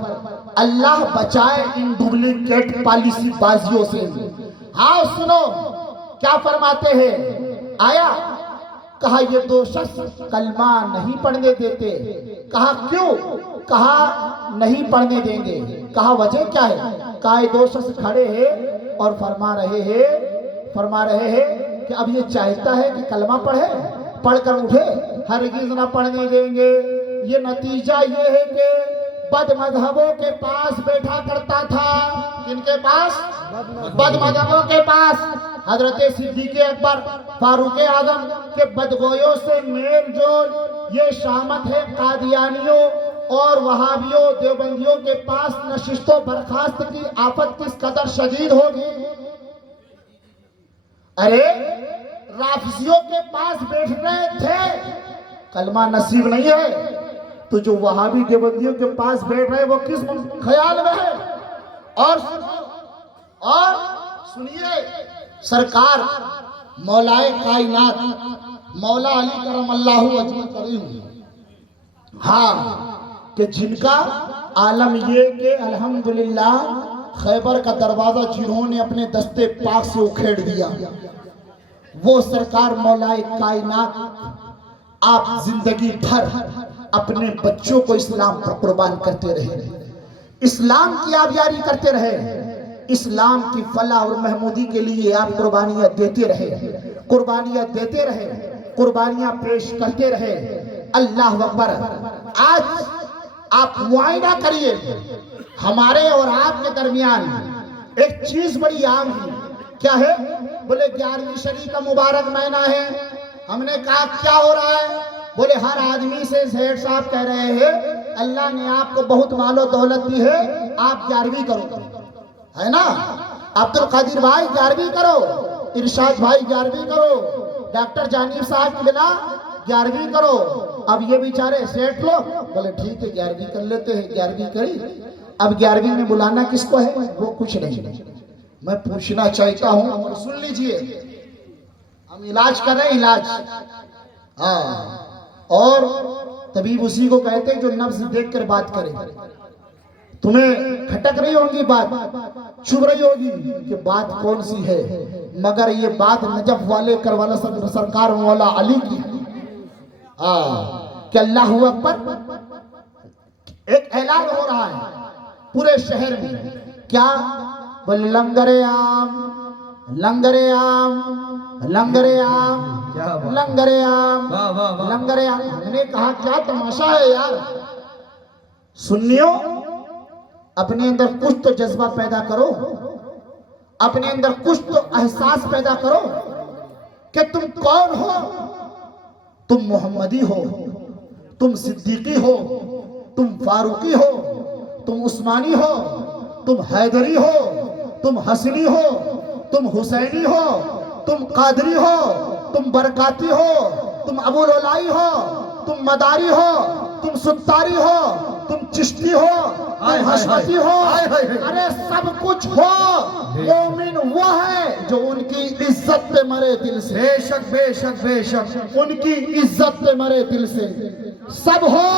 अल्लाह बचाए इन डुप्लीकेट पॉलिसी बाजियों से। हाँ सुनो क्या फरमाते हैं। आया, कहा ये दो शख्स कलमा नहीं पढ़ने देते। कहा क्यों, कहा नहीं पढ़ने देंगे। कहा वजह क्या है। कहा ये दो शख्स खड़े हैं और फरमा रहे हैं कि अब ये चाहता है कि कलमा पढ़े, पढ़कर उठे, हरगिज़ ना पढ़ने देंगे। ये नतीजा ये है कि बद मजहबों के पास बैठा करता था। किनके पास, बद मजहबों के पास। हजरत सिद्दीक़ अकबर फारूक आजम के बदगोयों से मेल जोल, ये शामत है कादियानियों और वहाबियों देवबंदियों के पास नशिस्तों बर्खास्त की आफत किस कदर शदीद होगी। अरे राफिजियों के पास बैठ रहे थे, कलमा नसीब नहीं है, तो जो वहाबी देवबंदियों के पास बैठ रहे वो किस ख्याल में है। और सुनिए, सरकार मौलाए कायनात मौला अली करमल्लाहु वजहू करीम, हाँ, कि जिनका आलम ये कि अल्हम्दुलिल्लाह खैबर का दरवाजा जिन्होंने अपने दस्ते पाक से उखेड़ दिया, वो सरकार मौलाए कायनात आप जिंदगी भर अपने बच्चों को इस्लाम पर कुर्बान करते रहे, इस्लाम की आबियारी करते रहे, इस्लाम की फलाह और महमूदी के लिए आप कुर्बानियां देते रहे, कुर्बानियां देते रहे, कुर्बानियां पेश करते रहे। अल्लाह अकबर। आज आप मुआयना करिए, हमारे और आपके दरमियान एक चीज बड़ी आम है। क्या है, बोले 11वीं शरी का मुबारक महीना है। हमने कहा क्या हो रहा है, बोले हर आदमी से सेठ साहब कह रहे हैं अल्लाह ने आपको बहुत मालो दौलत दी है, आप 11वीं करो, है ना। अब्दुल कादिर भाई 11वीं करो, इरशाद भाई 11वीं करो, डॉक्टर जानीब साहब की बिना 11वीं करो। अब ये बेचारे सेठ लोग बोले ठीक है 11वीं कर लेते हैं, 11वीं करी। अब 11वीं में बुलाना किसको है? वो कुछ नहीं। मैं पूछना चाहता हूं और सुन लीजिए, हम इलाज कर रहे हैं, इलाज। हाँ, और तबीब उसी को कहते हैं जो नब्ज देख कर बात करे। तुम्हें खटक रही होगी बात, चुभ रही होगी कि बात कौन सी है, मगर ये बात नजफ वाले करवाला सरकार मौला अली की है। कि अल्लाह अकबर एक ऐलान हो रहा है पूरे शहर में। क्या बोले? लंगरे आम, लंगरे आम, लंगरे आम, लंगरे आम, लंगरे आम। हमने कहा क्या तमाशा है यार। सुन्नियों, अपने अंदर कुछ तो जज्बा पैदा करो, अपने अंदर कुछ तो एहसास पैदा करो कि तुम कौन हो। तुम मोहम्मदी हो, तुम सिद्दीकी हो, तुम फारूकी हो, तुम उस्मानी हो, तुम हैदरी हो, तुम हसनी हो, तुम हुसैनी हो, तुम कादरी हो, तुम बरकाती हो, तुम अबुल-उलाई हो, तुम मदारी हो, तुम सुत्तारी हो, तुम चिश्ती हो, तुम हशमती हो। अरे सब कुछ हो। मोमिन वो है जो उनकी इज्जत पे मरे दिल से। बेशक बेशक बेशक। उनकी इज्जत पे मरे दिल से। सब हो,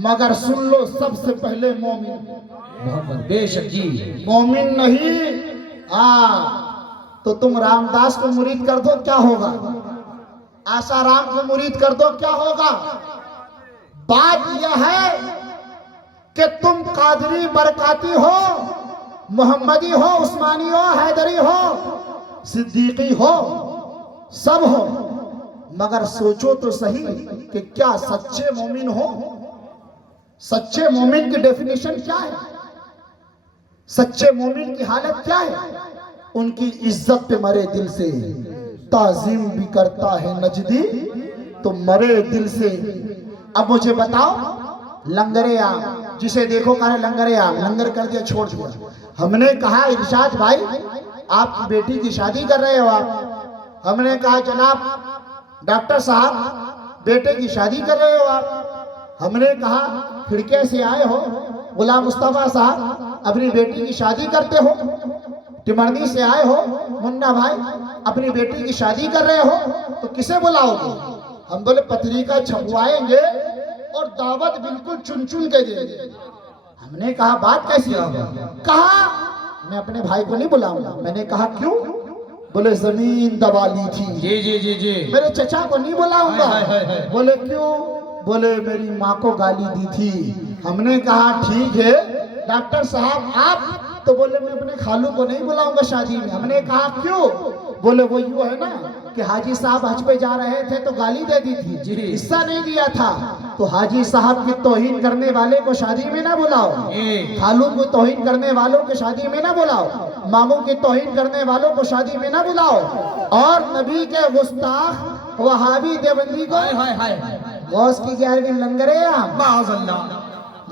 मगर सुन लो, सबसे पहले मोमिन। मोहम्मद बेशक जी। मोमिन नहीं तो तुम रामदास को मुरीद कर दो, क्या होगा? आसाराम को मुरीद कर दो, क्या होगा? बात यह है कि तुम कादरी, बरकाती हो, मोहम्मदी हो, उस्मानी हो, हैदरी हो, सिद्दीकी हो, सब हो, मगर सोचो तो सही कि क्या सच्चे मोमिन हो? सच्चे मोमिन की डेफिनेशन क्या है? सच्चे मोमिन की हालत क्या है? उनकी इज्जत पे मरे दिल से। ताजीम भी करता है नजदी तो मरे दिल से। अब मुझे बताओ, लंगरे आम, जिसे देखो कहा लंगरे आम, लंगर कर दिया, छोड़ दिया। हमने कहा इरशाद भाई आपकी बेटी की शादी कर रहे हो आप। हमने कहा जनाब डॉक्टर साहब बेटे की शादी कर रहे हो आप। हमने कहा खिड़के से आए हो, गुलाम मुस्तफा साहब अपनी बेटी की शादी करते हो। टिमरनी से आए हो, मुन्ना भाई अपनी बेटी की शादी कर रहे हो, तो किसे बुलाओगे? हम बोले पत्रिका छपवाएंगे और दावत बिल्कुल चुन चुन के देंगे। हमने कहा बात कैसी है? कहा मैं अपने भाई को नहीं बुलाऊंगा। मैंने कहा क्यों? बोले जमीन दबा ली थी। जी जी जी जी। मेरे चचा को नहीं बुलाऊंगा। बोले क्यों? बोले मेरी माँ को गाली दी थी। हमने कहा ठीक है डॉक्टर साहब आप, तो बोले मैं अपने खालू को नहीं बुलाऊंगा शादी में। हमने कहा क्यों? बोले वो यूं है ना कि हाजी साहब हज पे जा रहे थे तो गाली दे दी थी, हिस्सा नहीं दिया था, तो हाजी साहब की तौहीन करने वाले को शादी में ना बुलाओ, खालू को तौहीन करने वालों को शादी में ना बुलाओ, मामू की तौहीन करने वालों को शादी में ना बुलाओ, और नबी के गुस्ताख वहाबी देवबंदी को गौस की 11वीं लंगरे आम,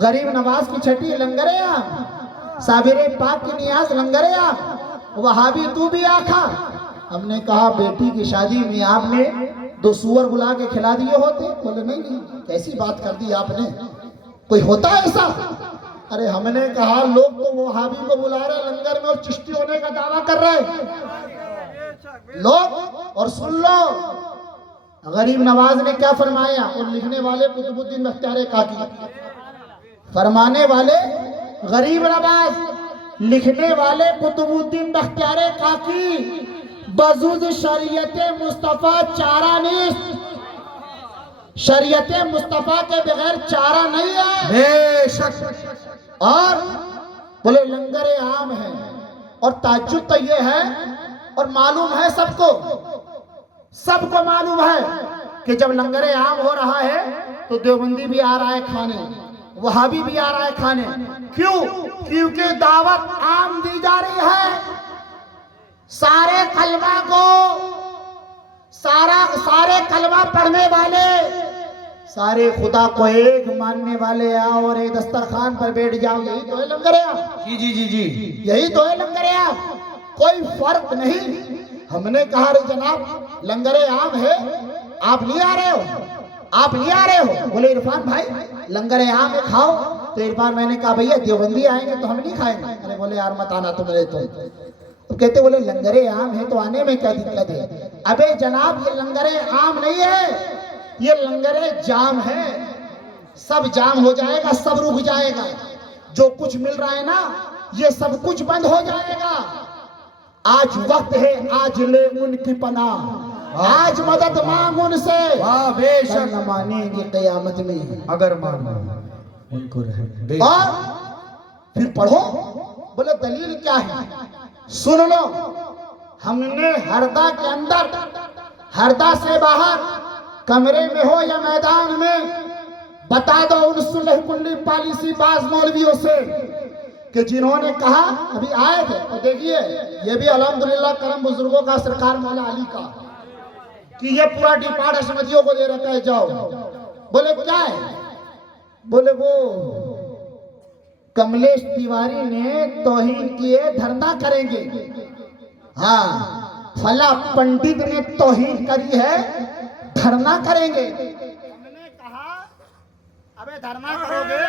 गरीब नवाज की छठी लंगरे आम, साबिरे पाक की नियाज लंगरे आम, वहाबी तू भी आखा। हमने कहा बेटी की शादी में आपने 2 सूअर बुला के खिला दिए होते। बोले नहीं नहीं, कैसी बात कर दी आपने, कोई होता है ऐसा? अरे हमने कहा लोग तो वहाबी को बुला रहे लंगर में और चिश्ती होने का दावा कर रहे लोग। और सुन लो गरीब नवाज ने क्या फरमाया, और लिखने वाले कुतुबुद्दीन बख्तियार काकी, फरमाने वाले गरीब नवाज, लिखने वाले कुतुबुद्दीन बख्तियार काकी, बजुज शरीयत मुस्तफा चारा नहीं, शरीयत मुस्तफा के बगैर चारा नहीं है बेशक। और बोले लंगरे आम है। और ताज्जुब तो ये है और मालूम है सबको, सबको मालूम है कि जब लंगरे आम हो रहा है तो देवबंदी भी आ रहा है खाने, वहाबी भी आ रहा है खाने। क्यों? क्योंकि दावत आम दी जा रही है। सारे कलमा को, सारे कलमा पढ़ने वाले, सारे खुदा को एक मानने वाले आओ और एक दस्तरखान पर बैठ जाओ, यही तो है लंगरे आम। जी जी जी जी, यही तो है लंगरे आम। कोई फर्क नहीं हमने कहा अरे जनाब लंगरे आम है, आप ले आ रहे हो, आप ले आ रहे हो। बोले इरफान भाई लंगरे आम है खाओ। तो इरफान मैंने कहा भैया देवबंदी आएंगे तो हम नहीं खाएंगे। अरे बोले यार मत आना तुमने तो कहते बोले लंगरे आम है तो आने में क्या दिक्कत है। अबे जनाब ये लंगरे आम नहीं है, ये लंगरे जाम है। सब जाम हो जाएगा, सब रुक जाएगा। जो कुछ मिल रहा है ना ये सब कुछ बंद हो जाएगा। आज वक्त है, आज ले उनकी पनाह, आज मदद मांग उनसे। वाह बेशक न मानेंगे कयामत में अगर मानो उनको रहे। और फिर पढ़ो। बोले दलील क्या है, सुन लो। हमने हरदा के अंदर, हरदा से बाहर, कमरे में हो या मैदान में, बता दो उन सुलह कुंडली पॉलिसी बाज मौलवियों से कि जिन्होंने कहा, अभी आए थे तो देखिए ये भी अल्हम्दुलिल्लाह करम बुजुर्गों का, सरकार मौला अली का, कि ये पूरा डिपार्ट असमतियों को दे रखा है जाओ। बोले क्या है, बोले वो कमलेश तिवारी ने तौहीन किए, धरना करेंगे। हाँ फला पंडित ने तौहीन करी है, धरना करेंगे। हमने कहा अबे धरना करोगे,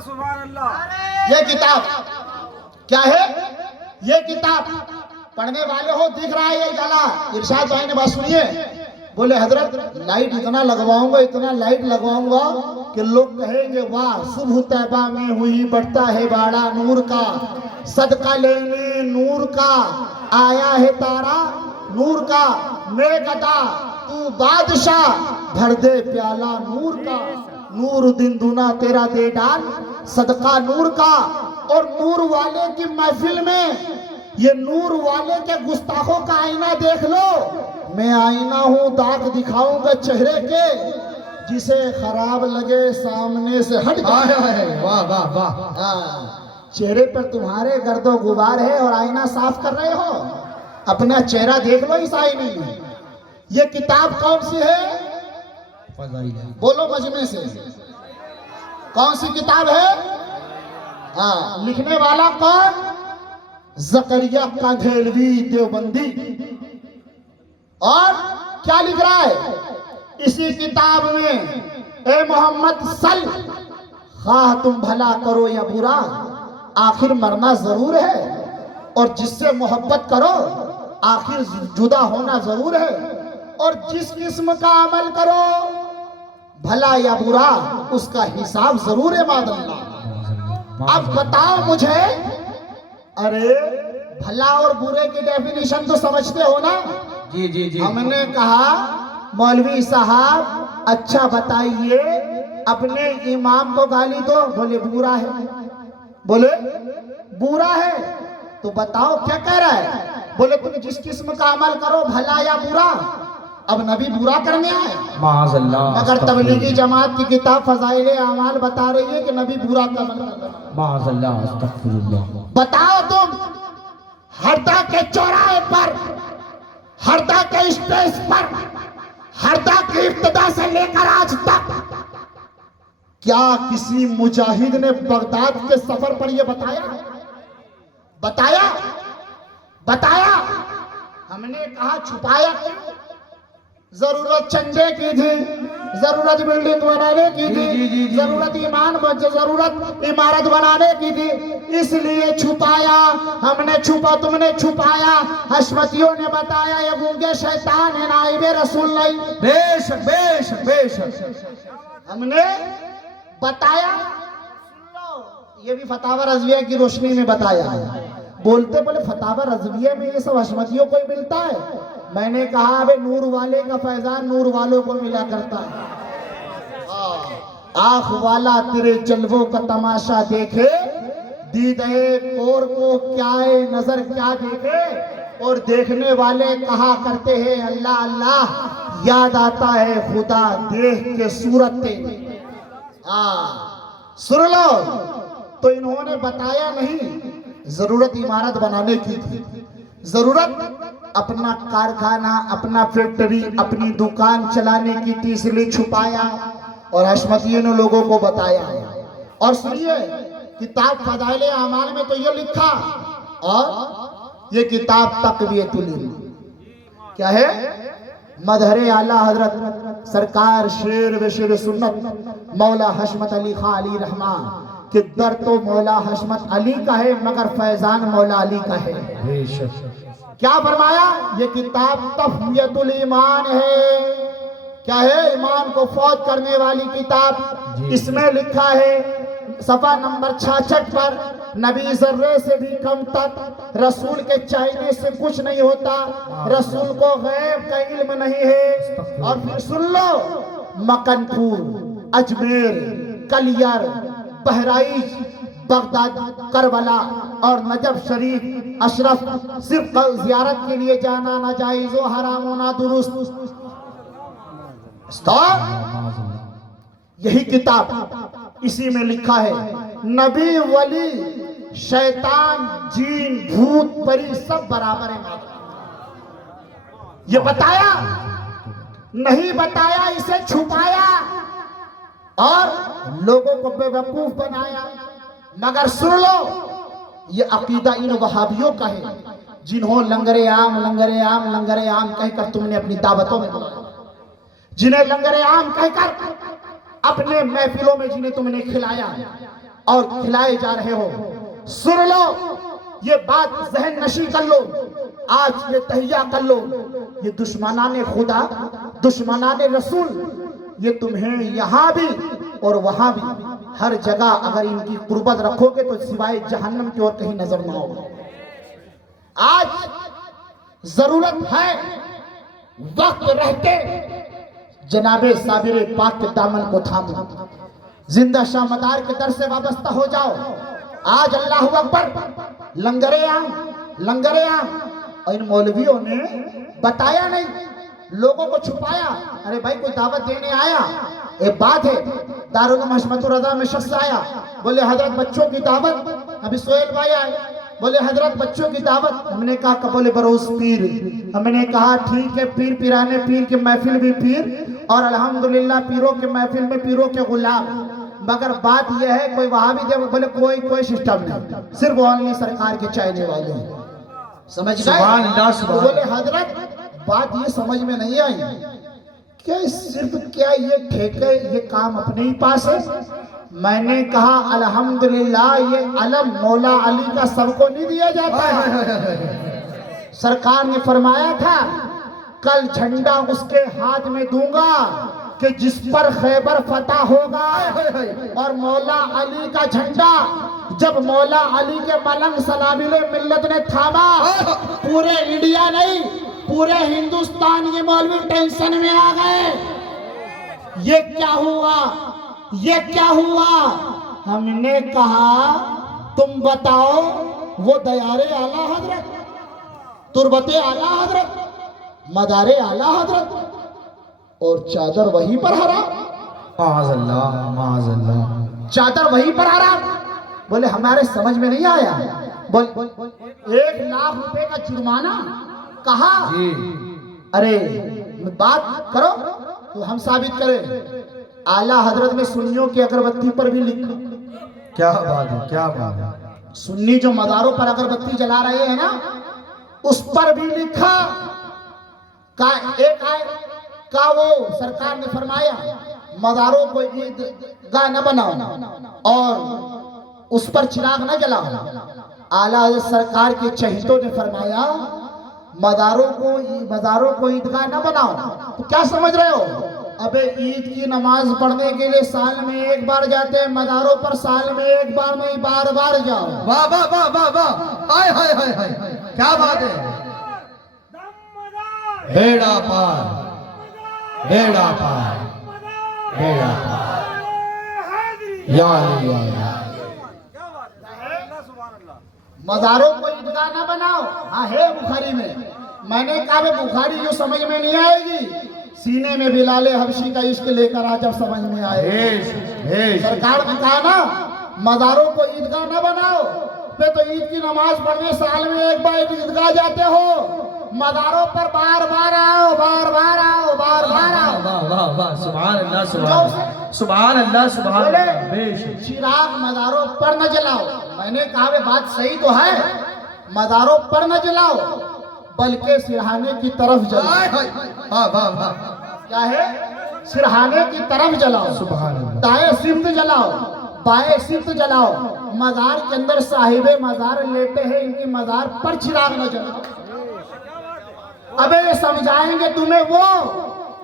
सुभान अल्लाह। ये किताब क्या है, ये किताब पढ़ने वाले हो दिख रहा है ये जला। इरशाद भाई ने बात सुनिए, बोले हजरत लाइट इतना लगवाऊंगा, इतना लाइट लगवाऊंगा कि लोग कहेंगे वाह सुबह तैबा में हुई बढ़ता है बाड़ा नूर का, सदका लेने नूर का आया है तारा नूर का, मैं गदा तू बादशाह भर दे प्याला नूर का, नूर दिन दुना तेरा दे डाल सदका नूर का। और नूर वाले की महफिल में ये नूर वाले के गुस्ताखों का आईना देख लो। मैं आईना हूं, दाग दिखाऊंगा चेहरे के, जिसे खराब लगे सामने से हट जाए। वाह वाह वाह। हाँ, चेहरे पर तुम्हारे गर्दो गुबार है और आईना साफ कर रहे हो, अपना चेहरा देख लो इस आईने में। ये किताब कौन सी है, बोलो मजमे से, कौन सी किताब है। हाँ, लिखने वाला कौन, जकरिया कांधेलवी देवबंदी। और क्या लिख रहा है इसी किताब में, ए मोहम्मद सल, खाह तुम भला करो या बुरा, आखिर मरना जरूर है, और जिससे मोहब्बत करो आखिर जुदा होना जरूर है, और जिस किस्म का अमल करो भला या बुरा उसका हिसाब जरूर है मादल्ला। अब बताओ मुझे, अरे भला और बुरे की डेफिनेशन तो समझते हो ना। जी जी जी। हमने कहा मौलवी साहब अच्छा बताइए, अपने इमाम को गाली दो, बोले बुरा है, बोले बुरा है, तो बताओ क्या कह रहा है, बोले तुम जिस किस्म का अमल करो भला या बुरा। अब नबी बुरा करने आए, मगर तबलीगी जमात की किताब फजाइले अमाल बता रही है कि नबी बुरा का अमल कर रहा है। बताओ तुम हरदा के चौराहे पर, हरदा के स्टेज पर, हरदा की इब्तिदा से लेकर आज तक क्या किसी मुजाहिद ने बगदाद के सफर पर यह बताया, बताया, बताया। हमने कहा छुपाया क्यों, जरूरत चंदे की थी, जरूरत बिल्डिंग बनाने की थी, जरूरत जरूरत इमारत बनाने की थी, इसलिए छुपाया। हमने छुपा, तुमने छुपाया, हशमतियों ने बताया ये गूंगे शैतान है, नाइबे रसूल नहीं। बेशक बेशक बेशक हमने बताया, ये भी फतावा रज़विया की रोशनी में बताया है। बोलते बोले फतावा रज़विया में ये सब हशमतियों को ही मिलता है। मैंने कहा अबे नूर वाले का फैजान नूर वालों को मिला करता है। आँख वाला तेरे जलवों का तमाशा देखे, दीदे कोर को क्या है नजर क्या देखे, और देखने वाले कहा करते हैं अल्लाह अल्लाह, याद आता है खुदा देख के सूरत तेरी। सुन लो, तो इन्होंने बताया नहीं, जरूरत इमारत बनाने की थी, जरूरत अपना कारखाना, अपना फैक्ट्री, अपनी दुकान चलाने की थी, इसलिए छुपाया और हशमतियों ने लोगों को बताया। और सुनिए किताब फदाइले अमाल में तो ये लिखा और ये किताब तक़वियतुल इल्म क्या है? मदहरे आला हजरत सरकार शेर व शेर सुन्नत मौला हशमत अली खां अली रहमान कि दर तो मौला हशमत अली का है मगर फैजान मौला अली का है। क्या फरमाया? ये किताब तक़वियतुल ईमान है। क्या है? ईमान को फौत करने वाली किताब। इसमें लिखा है सफा नंबर 66 पर, नबी जर्रे से भी कम तक, रसूल के चाहने से कुछ नहीं होता, रसूल को गैब का इल्म नहीं है। और फिर सुन लो, मकनपुर, अजमेर, कलियर, बहराइच, बगदाद, करबला और नजफ शरीफ अशरफ सिर्फ जियारत के लिए जाना ना जायज़ व हराम व ना दुरुस्त। यही किताब, इसी में लिखा है नबी वली शैतान जीन भूत परी सब बराबर है। ये बताया नहीं बताया, इसे छुपाया और लोगों को बेवकूफ बनाया। मगर सुन लो, ये अकीदा इन वहाबियों का है जिन्होंने लंगरे आम लंगरे आम लंगरे आम कहकर तुमने अपनी दावतों में बुलाया, जिन्हें लंगरे आम कहकर अपने महफिलों में जिन्हें तुमने खिलाया और खिलाए जा रहे हो। सुन लो, ये बात जहन नशी कर लो, आज ये तहिया कर लो, ये दुश्मनाने खुदा दुश्मनाने रसूल, ये तुम्हें यहाँ भी और वहां भी हर जगह अगर इनकी कुर्बत रखोगे तो सिवाय जहन्नम की ओर कहीं नजर ना होगा। आज जरूरत है वक्त रहते जनाबे साबिरे पाक के दामन को थामो, जिंदा शाह मदार के दर से वाबस्ता हो जाओ। आज अल्लाहु अकबर लंगरे आम और इन मौलवियों ने बताया नहीं, लोगों को छुपाया। अरे भाई कोई दावत देने आया, एक बात है, दारुल हशमतुर रज़ा में शख्स आया, बोले हजरत बच्चों की दावत। अभी सोहेल भाई आए, बोले हजरत बच्चों की दावत। हमने कहा कबूल बरोस पीर, हमने कहा ठीक है, पीर पिराने पीर के महफिल भी पीर और अल्हम्दुलिल्लाह पीरों के महफिल में पीरों के गुलाम। मगर बात यह है कोई वहां भी जब बोले कोई सिस्टम नहीं, सिर्फ ओनली सरकार के चाहने वाले हैं। समझ गए? बोले हजरत बात ये समझ में नहीं आई, क्या सिर्फ क्या ये ठेके ये काम अपने ही पास है? मैंने कहा अल्हम्दुलिल्लाह ये अलम मौला अली का सबको नहीं दिया जाता है। सरकार ने फरमाया था कल झंडा उसके हाथ में दूंगा कि जिस पर खैबर फतह होगा, और मौला अली का झंडा जब मौला अली के मलंग सलाबिले मिल्लत ने थामा, पूरे इंडिया नहीं पूरे हिंदुस्तान के मौलवी टेंशन में आ गए। ये क्या हुआ, ये क्या हुआ? हमने कहा तुम बताओ, वो दयारे आला हजरत, तुरबते आला हजरत, मदारे आला हजरत और चादर वहीं पर हरा। माज़अल्लाह चादर वहीं पर हरा। बोले हमारे समझ में नहीं आया। बोल 1 लाख रुपए का जुर्माना कहा जी? अरे बात करो तो हम साबित करें। आला हजरत ने सुन्नियों की अगरबत्ती पर भी लिखा। क्या बात है, क्या बात है। सुन्नी जो मज़ारों पर अगरबत्ती जला रहे हैं ना, उस पर भी लिखा का वो सरकार ने फरमाया मज़ारों को ईदगाह न बनाओ और उस पर चिराग न जलाओ। आला सरकार के चहेतों ने फरमाया मज़ारों को ईदगाह न बनाओ। तो क्या समझ रहे हो? अबे ईद की नमाज पढ़ने के लिए साल में 1 बार जाते हैं, मज़ारों पर साल में 1 बार नहीं बार जाओ। वाह वाह वाह वाह वाह, हाय हाय हाय हाय, क्या बात है। बेड़ा पार, बेड़ा पार, बेड़ा पार, या मज़ारों को ईदगाह ना बनाओ। हाँ है बुखारी में। मैंने कहा बुखारी जो समझ में नहीं आएगी, सीने में बिलाले हबशी का इश्क लेकर आ जब समझ में आए। सरकार ने कहा ना मज़ारों को ईदगाह ना बनाओ, पे तो ईद की नमाज पढ़ने साल में 1 बार ईदगाह जाते हो, मज़ारों पर बार बार आओ, बार बार आओ, बार बार आओ। वाह वाह वाह, सुभान अल्लाह, सुभान अल्लाह, सुभान अल्लाह। चिराग मज़ारों पर न जलाओ। मैंने कहा वे बात सही तो है, मज़ारों पर न जलाओ बल्कि सिरहाने की तरफ जलाओ। हाय हाय वाह वाह वाह क्या है? सिरहाने की तरफ जलाओ। सुभान अल्लाह। दाएं सिमत जलाओ, बाएं सिमत जलाओ। मज़ार के अंदर साहिबे मज़ार लेटे हैं, इनकी मज़ार पर चिराग न जलाओ। अबे ये समझाएंगे तुम्हें वो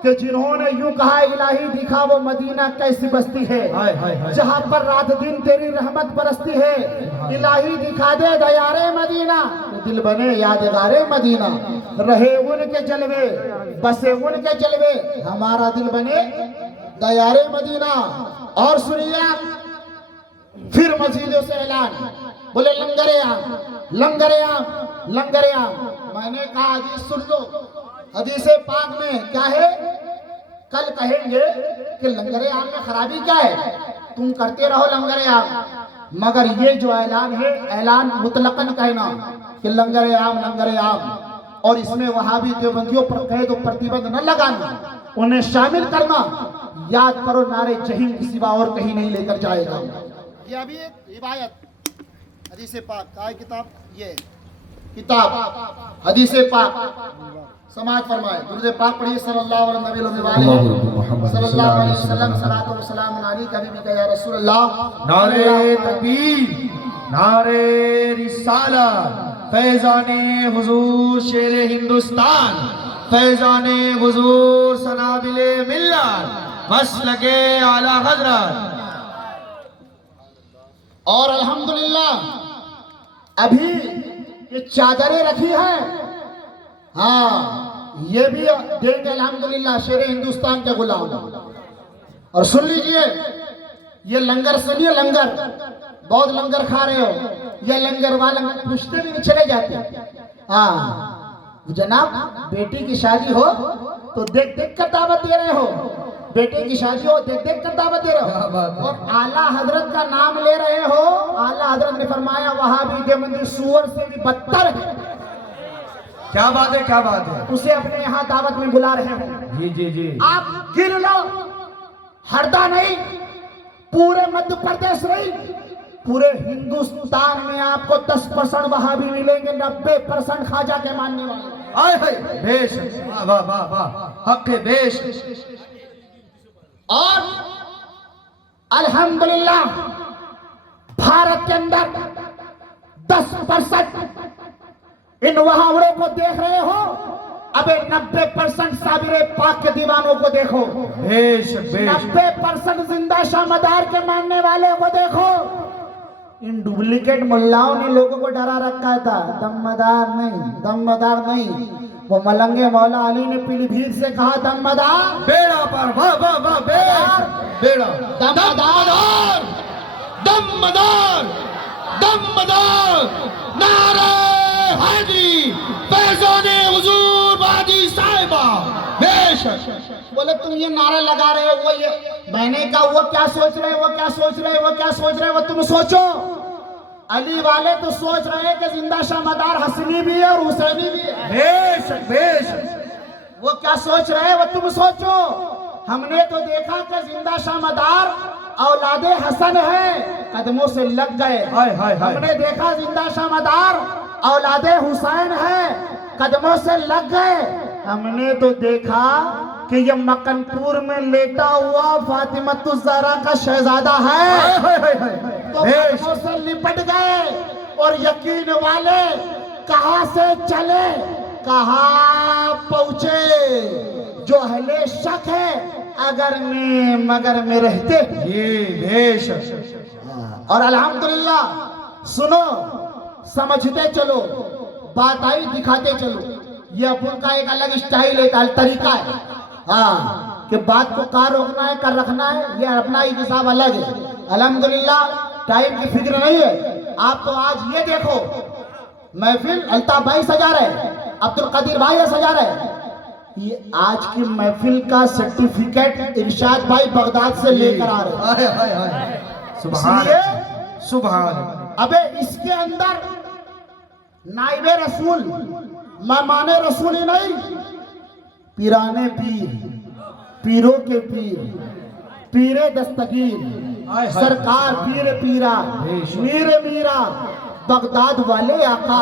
कि जिन्होंने यूं कहा इलाही दिखा वो मदीना कैसी बस्ती है हाय हाय हाय जहां पर रात दिन तेरी रहमत बरसती है। इलाही दिखा दे दयारे मदीना, दिल बने यादगारे मदीना। रहे उनके जलवे, बसे उनके जलवे, हमारा दिल बने दयारे मदीना। और सुनिए फिर मस्जिदों से ऐलान, बोले लंगरे आम, लंगरे आम, लंगरे आम। मैंने कहा हदीस सुन लो, हदीस पाक में क्या है? कल कहेंगे कि लंगरे आम में खराबी क्या है, तुम करते रहो लंगरे आम। मगर ये जो ऐलान है, ऐलान मुतलकन कहना कि लंगरे आम, और इसमें वहाबी देवबंदियों पर कैद और प्रतिबंध न लगाना, उन्हें शामिल करना। याद करो नारे जहीम के सिवा और कहीं नहीं लेकर जाएगा। ये अभी एक रिवायत हदीस पाक का है, किताब ये किताब हदीस पाक समाज फरमाए। दुरूद पाक पढ़िए सल्लल्लाहु अलैहि वसल्लम। सलातो व सलाम अलैका हबीबिका या रसूल अल्लाह। नारे तकबीर, नारे रिसालत, फैज़ाने हुजूर शेरे हिंदुस्तान, फैज़ाने हुजूर सनाबिले मिल्लत, मसलके आला हज़रत। और अल्हम्दुलिल्लाह अभी ये चादरें रखी हैं, हाँ ये भी देंगे अल्हम्दुलिल्लाह शेरे हिंदुस्तान के गुलाम। और सुन लीजिए ये लंगर सुनिए, लंगर बहुत लंगर खा रहे हो, ये लंगर वाला पूछते भी नहीं चले जाते। हाँ जनाब बेटी की शादी हो तो देख देख कर दावत दे रहे हो, बेटे की शादी हो देख देख कर दावत दे रहे हो, और आला हजरत का नाम ले रहे हो। आला हजरत ने फरमाया वहाबी देवबंदी सूअर से भी बदतर है। क्या बात है, क्या बात है। उसे अपने यहाँ दावत में बुला रहे हो। जी जी जी। आप गिन लो, हरदा नहीं, पूरे मध्य प्रदेश नहीं, पूरे हिंदुस्तान में आपको 10% वहाबी मिलेंगे, 90% खाजा के मानने वाले। आय हाय बेश, वाह वाह वाह वाह, हक बेश। और अल्हम्दुलिल्लाह भारत के अंदर 10% इन वहावड़ों को देख रहे हो, अबे 90% साबिरे पाक के दीवानों को देखो, बेश बेश। 90% जिंदा शामदार के मानने वाले को देखो। इन डुप्लीकेट मुल्लाओं ने लोगों को डरा रखा था, दमदार नहीं, दमदार नहीं। वो मलंगे मौला अली ने पीलीभीत से कहा दमदार बेड़ा पर, वाह वाह वाह, बेड़ा दमदार दमदार दमदार। नारे हैदरी, फैज़ाने हुजूर वादी साहिबा, बेश। बोले तुम ये नारा लगा रहे हो, वो ये, मैंने कहा वो क्या सोच रहे, वो क्या सोच रहे, वो क्या सोच रहे, वो तुम सोचो। अली वाले तो सोच रहे हैं कि जिंदा शामदार हसनी भी है और हुसैनी भी है। बेश बेश। वो क्या सोच रहे हैं वो तुम सोचो। हमने तो देखा कि जिंदा शामदार औलादे हसन है, कदमों से लग गए। हाय हाय हाय। हमने देखा जिंदा शामदार औलादे हुसैन है, कदमों से लग गए। हमने तो देखा कि ये मकनपुर में लेटा हुआ फातिमतुज़ ज़हरा का शहजादा है, तो कदमों से लिपट गए। और यकीन वाले कहां से चले कहां पहुंचे, जो अहले शक है अगर में मगर में रहते। ये बेश। और अल्हम्दुलिल्लाह सुनो, समझते चलो, बात आई दिखाते चलो। ये अपन का एक अलग स्टाइल है, तरीका है, हाँ कि बात को कहाँ रोकना है, कर रखना है, ये अपना ही हिसाब अलग है। अल्हम्दुलिल्लाह टाइम की फिक्र नहीं है। आप तो आज ये देखो महफिल अल्ताफ भाई सजा रहे, अब्दुल कदीर भाई सजा रहे। ये आज की महफिल का सर्टिफिकेट इरशाद भाई बगदाद से लेकर आ रहे। हाय हाय हाय, सुभान सुभान। अबे इसके अंदर नाइबे रसूल, मेहमाने रसूल ही नहीं, पीराने पीर, पीरों के पीर, पीरे दस्तगीर, सरकार पीर पीरा, मीर मीरा, बगदाद वाले आका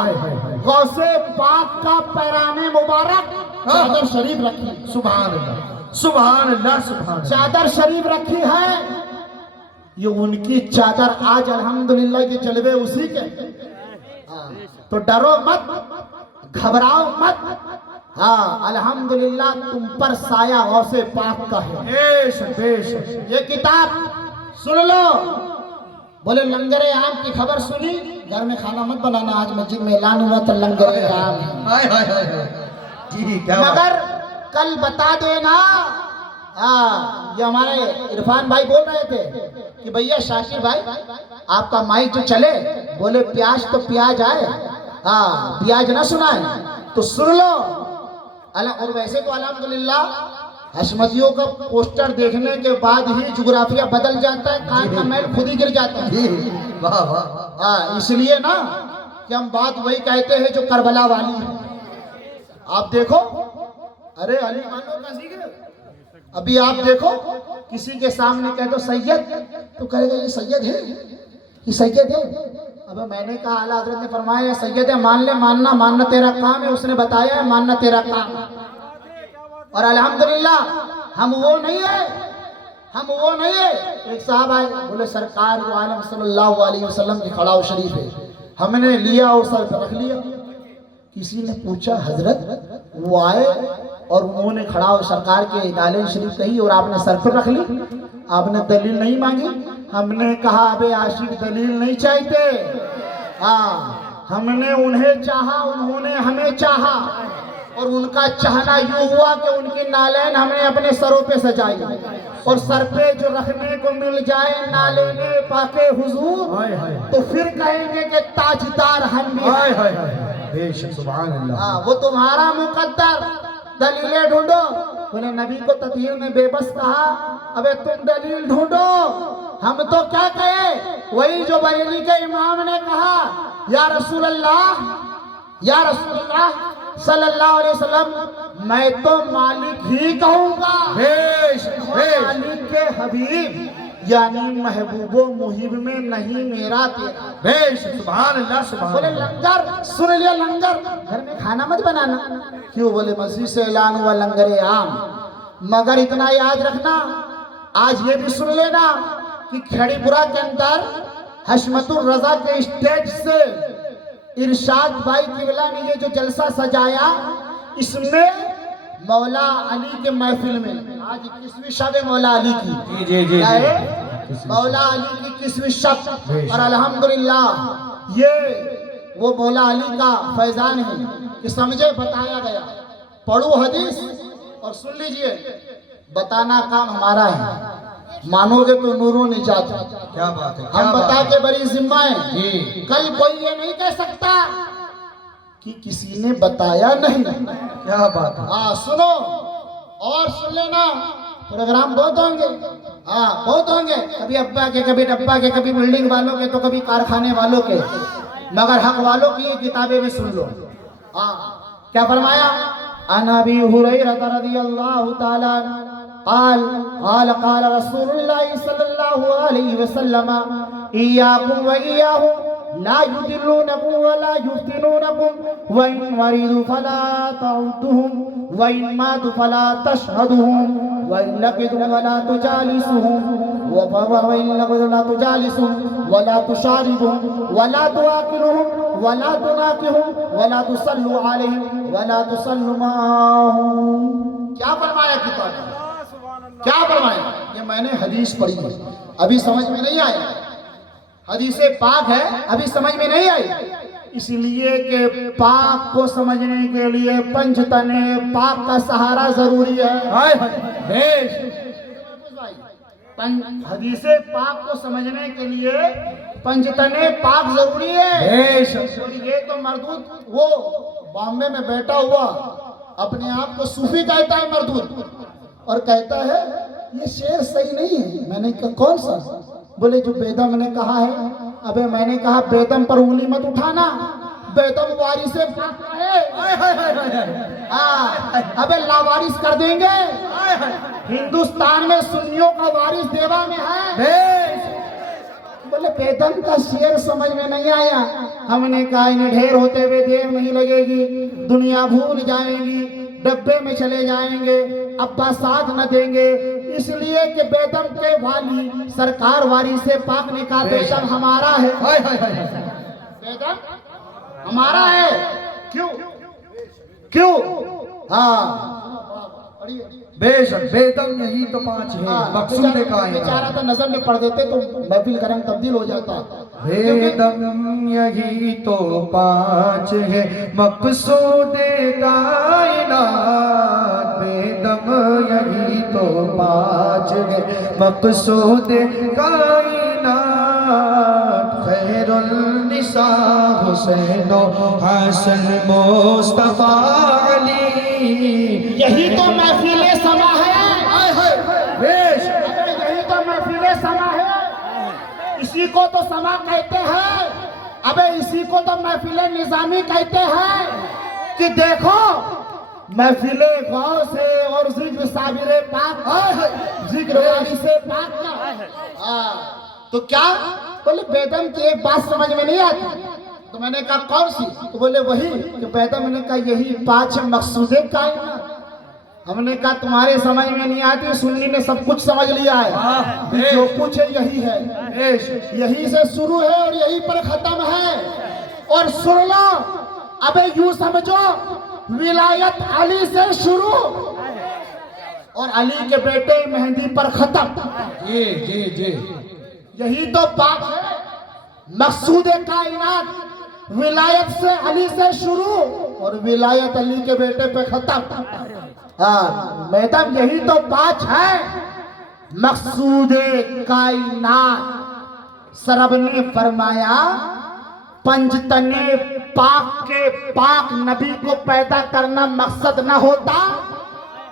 गौसे पाक का पैराने मुबारक चादर शरीफ रखी। सुभान अल्लाह, सुभान अल्लाह, सुभान अल्लाह। चादर शरीफ रखी है, ये उनकी चादर आज अल्हम्दुलिल्लाह के जलवे उसी के। तो डरो मत, घबराओ मत। हाँ, अल्हम्दुलिल्लाह तुम पर साया गौसे पाक का है। बेश बेश। ये किताब सुन लो। बोले लंगरे आम की खबर सुनी, घर में खाना मत बनाना, आज मस्जिद में ऐलान हुआ था लंगरे आम है। हाय हाय हाय हाय। जी क्या बात। मगर कल बता देना। ये हमारे इरफान भाई बोल रहे थे कि भैया शाकिर भाई आपका माइक जो चले, बोले प्याज तो प्याज आए, हाँ प्याज ना सुनाए तो सुन लो। और वैसे तो अल्हम्दुलिल्लाह हशमतियों का पोस्टर देखने के बाद ही जुग्राफिया बदल जाता है, कान का मैल खुद ही गिर जाता है। वाह वाह। हाँ, इसलिए ना कि हम बात वही कहते हैं जो करबला वाली है। आप देखो, अरे अली मानो का जिक्र, अभी आप देखो किसी के सामने कह दो सैयद, तो कहेगा ये सैयद है, ये सैयद है। अब मैंने कहा आला हज़रत ने फरमाया सैयद है, मान ले, मानना मानना तेरा काम है, उसने बताया है मानना तेरा काम है। और अल्हम्दुलिल्लाह हम वो नहीं है, हम वो नहीं है। एक साहब आए, बोले सरकार वो आलम सल्लल्लाहु अलैहि वसल्लम की खड़ाऊ शरीफ है, हमने लिया और सर पे रख लिया। किसी ने पूछा हजरत वो आए और उन्होंने खड़ा सरकार के गालिन शरीफ कही और आपने सर पर रख ली, आपने दलील नहीं मांगी। हमने कहा अबे आशिक दलील नहीं चाहते, हाँ हमने उन्हें चाहा, उन्होंने हमें चाहा, और उनका चाहना यूं हुआ कि उनकी नालैन हमने अपने सरों पे सजाई, और सर पे जो रखने को मिल जाए नालेने पाके हुजूर, तो फिर कहेंगे कि ताजदार हम भी हैं। बेशक सुभान अल्लाह। हाँ, वो तुम्हारा मुकद्दर, दलीलें ढूंढो। बोले नबी को तकदीर में बेबस कहा, अबे तुम दलील ढूंढो, हम तो क्या कहे, वही जो बरेली के इमाम ने कहा या रसूल अल्लाह, या रसूल अल्लाह सल्लल्लाहु अलैहि वसल्लम, मैं तो मालिक ही कहूंगा। मालिक के हबीब यानी महबूबो मुहिब में नहीं मेरा तेरा। बेश सुभान अल्लाह, सुभान। बोले लंगर सुन लिया, लंगर घर में खाना मत बनाना। क्यों? बोले मस्जिद से ऐलान हुआ लंगरे आम। मगर इतना याद रखना, आज ये भी सुन लेना कि खड़ीपुरा के अंदर हशमतुर रजा के स्टेज से इरशाद भाई किबला ने ये जो जलसा सजाया, इसमें मौला अली के महफिल में आज 21वीं शब मौला अली की। जी क्या है? मौला अली की 21वीं शब। और अल्हम्दुलिल्लाह ये वो मौला अली का फैजान है कि समझे बताया गया। पढ़ो हदीस और सुन लीजिए, बताना काम हमारा है, मानोगे तो नूरो निजात। क्या बात है, हम बता के बड़ी जिम्मा है। जी। कल कोई ये नहीं कह सकता कि किसी ने बताया नहीं। क्या बात है। हाँ सुनो और सुन लेना, प्रोग्राम बहुत होंगे, हाँ बहुत होंगे, कभी अब्बा के, कभी डब्बा के, कभी बिल्डिंग वालों के, तो कभी कारखाने वालों के, मगर हक वालों की ये किताबें भी सुन लो। हाँ क्या फरमाया? अन अबी हुरैरा रज़ियल्लाहु ताला क़ाल क़ाल क़ाल रसूलुल्लाह सल्लल्लाहु अलैहि वसल्लम इय्याकुम व इय्याहुम ला युदिल्लूनकुम व ला युफ्तिनूनकुम व इन मरीदू फला तउद्दुहुम व इन मातू फला तशहदुहुम व इन लक़ितुम व ला तुजालिसुहुम व इन लक़ितुम ला तुजालिसुहुम व ला तुशारिबुहुम व ला तुआकिलुहुम व ला तुनाकिहुम व ला तुसल्लु अलैहिम व ला तुसल्लु माहुम। क्या फरमाया किताब? क्या फरमाया? ये मैंने हदीस पढ़ी है, अभी समझ में नहीं आया। हदीसे पाक है, अभी समझ में नहीं आई, इसलिए कि पाक को समझने के लिए पंचतने पाक का सहारा जरूरी है। हदीसे पाक को समझने के लिए पंचतने पाक जरूरी है। और ये तो मरदूद वो बॉम्बे में बैठा हुआ अपने आप को सूफी कहता है मरदूद, और कहता है ये शेर सही नहीं है। मैंने कहा कौन सा? बोले जो बेदम ने कहा है। अबे मैंने कहा बेदम पर उंगली मत उठाना, बेदम वारिस से पाक है। अबे लावारिस कर देंगे। हिंदुस्तान में सुन्नियों का वारिस देवा में है। बोले बेदम का शेर समझ में नहीं आया। हमने कहा इन्हें ढेर होते हुए देर नहीं लगेगी, दुनिया भूल जाएंगी, डब्बे में चले जाएंगे, अब्बा साथ न देंगे, इसलिए कि बेदम के वाली सरकार वारी से पाक ने कहा बेदम हमारा है, हाय हाय हाय हाय। बेदम हमारा है। क्यों क्यों? हाँ बेशक बेदम यही तो पांच है मकसूद कायनात। बेचारा तो नजर में पड़ देते तो महफिल का रंग तब्दील हो जाता। बेदम यही तो पांच है मकसूद कायनात। बेदम यही तो पांच है मकसूद कायनात। खैरुल निसा हुसैनो हसन मुस्तफा अली। यही तो महफिले समा है। यही तो महफिले समा है। इसी को तो समा कहते हैं। अबे इसी को तो महफिले निजामी कहते हैं कि देखो महफिले गौर से और जिक्र साबिरे पाक, जिक्र वाली से पाक का। तो क्या बोले बेदम की एक बात समझ में नहीं आती। तो मैंने कहा कौन सी? तो बोले वही कि बेदम ने कहा यही पांच मकसूदे कायनात। हमने कहा तुम्हारे समझ में नहीं आती, सुन्नी ने सब कुछ समझ लिया है। जो कुछ है यही है, यही से शुरू है और यही पर खत्म है। और सुन लो, अबे यूं समझो विलायत अली से शुरू और अली के बेटे मेहंदी पर खत्म। जी जी जी। यही तो बात है मकसूद कायनात। विलायत से अली से शुरू और विलायत अली के बेटे पे खत्म। हाँ मैडम यही तो बात है मकसूद कायनात। सरब ने फरमाया पंजतने पाक के पाक नबी को पैदा करना मकसद न होता,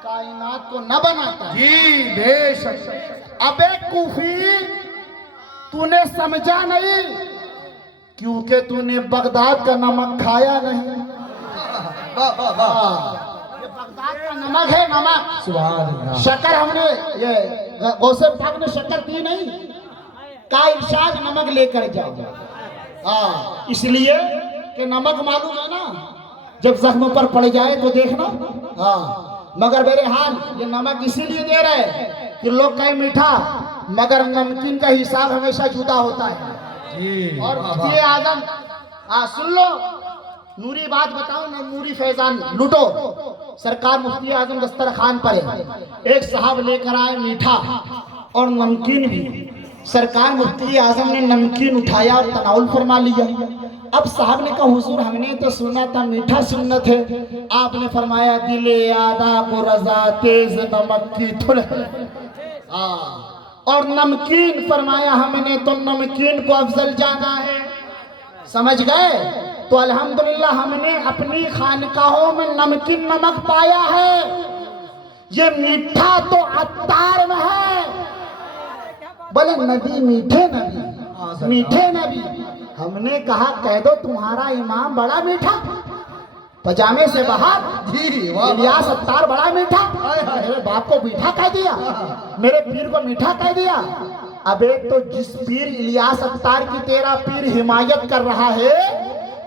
कायनात को न बनाता। जी बेशक। अबे कूफी तूने समझा नहीं क्योंकि तूने बगदाद का नमक खाया नहीं। ये बगदाद का नमक है, नमक। सुभान अल्लाह। शक्कर हमने ये गौसे पाक ने शक्कर दी नहीं, का इरशाद नमक लेकर जाओ। हाँ इसलिए कि नमक मालूम है ना, जब जख्म पर पड़ जाए तो देखना। हाँ मगर मेरे हाल ये नमक इसीलिए दे रहे कि लोग कहें मीठा, मगर नमकीन का हिसाब हमेशा जुदा होता है। जी और मुफ्ती आजम सुन लो, नूरी बात बताओ ना, नूरी फैजान लूटो। सरकार मुफ्ती आजम दस्तरखान पर है, एक साहब लेकर आए मीठा और नमकीन भी। सरकार मुफ्ती आजम ने नमकीन उठाया और तनाउल फरमा लिया। अब साहब ने कहा हुजूर हमने तो सुना था मीठा सुन्नत है, आपने फरमाया दिले आदा को रजा तेज नमक की थुड़। और नमकीन फरमाया हमने तो नमकीन को अफजल जाना है। समझ गए? तो अल्हम्दुलिल्लाह हमने अपनी खानकाहों में नमकीन नमक पाया है। ये मीठा तो अत्तार में है। बोले नबी मीठे नबी, मीठे नबी। हमने कहा कह दो तुम्हारा इमाम बड़ा मीठा, पजामे से बाहर। जी इलियास अत्तार बड़ा मीठा। मेरे बाप को मीठा कह दिया, मेरे पीर को मीठा कह दिया। अबे तो जिस पीर इलियास अत्तार की तेरा पीर हिमायत कर रहा है,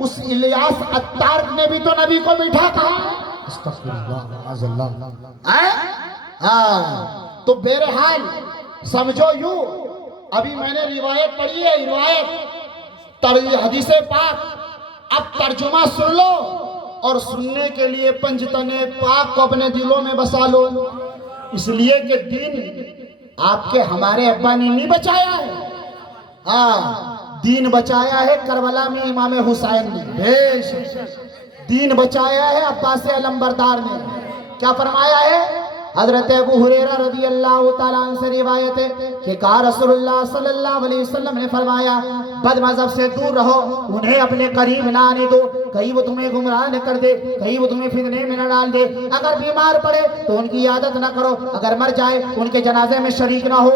उस इलियास अत्तार ने भी तो नबी को मीठा कहा। हाँ तो बहरहाल समझो यूं, अभी मैंने रिवायत पढ़ी है, रिवायत हदीसे पाक। अब तर्जुमा सुन लो और सुनने के लिए पंजतने पाक को अपने दिलों में बसा लो। इसलिए कि दीन आपके हमारे अब्बा ने नहीं बचाया है। हाँ दीन बचाया है करबला में इमाम हुसैन ने। दीन बचाया है अब्बास अलंबरदार ने। क्या फरमाया है? हजरत अबू हुरैरा रज़ी अल्लाह तआला अन्हु से रिवायत है कि कहा रसूलुल्लाह सल्लल्लाहु अलैहि वसल्लम ने फरमाया बद मज़हब से दूर रहो, उन्हें अपने करीब ना आने दो, कहीं वो तुम्हें गुमराह न कर दे, कहीं वो तुम्हें फितने में न डाल दे। अगर बीमार पड़े तो उनकी इयादत न करो, अगर मर जाए उनके जनाजे में शरीक ना हो।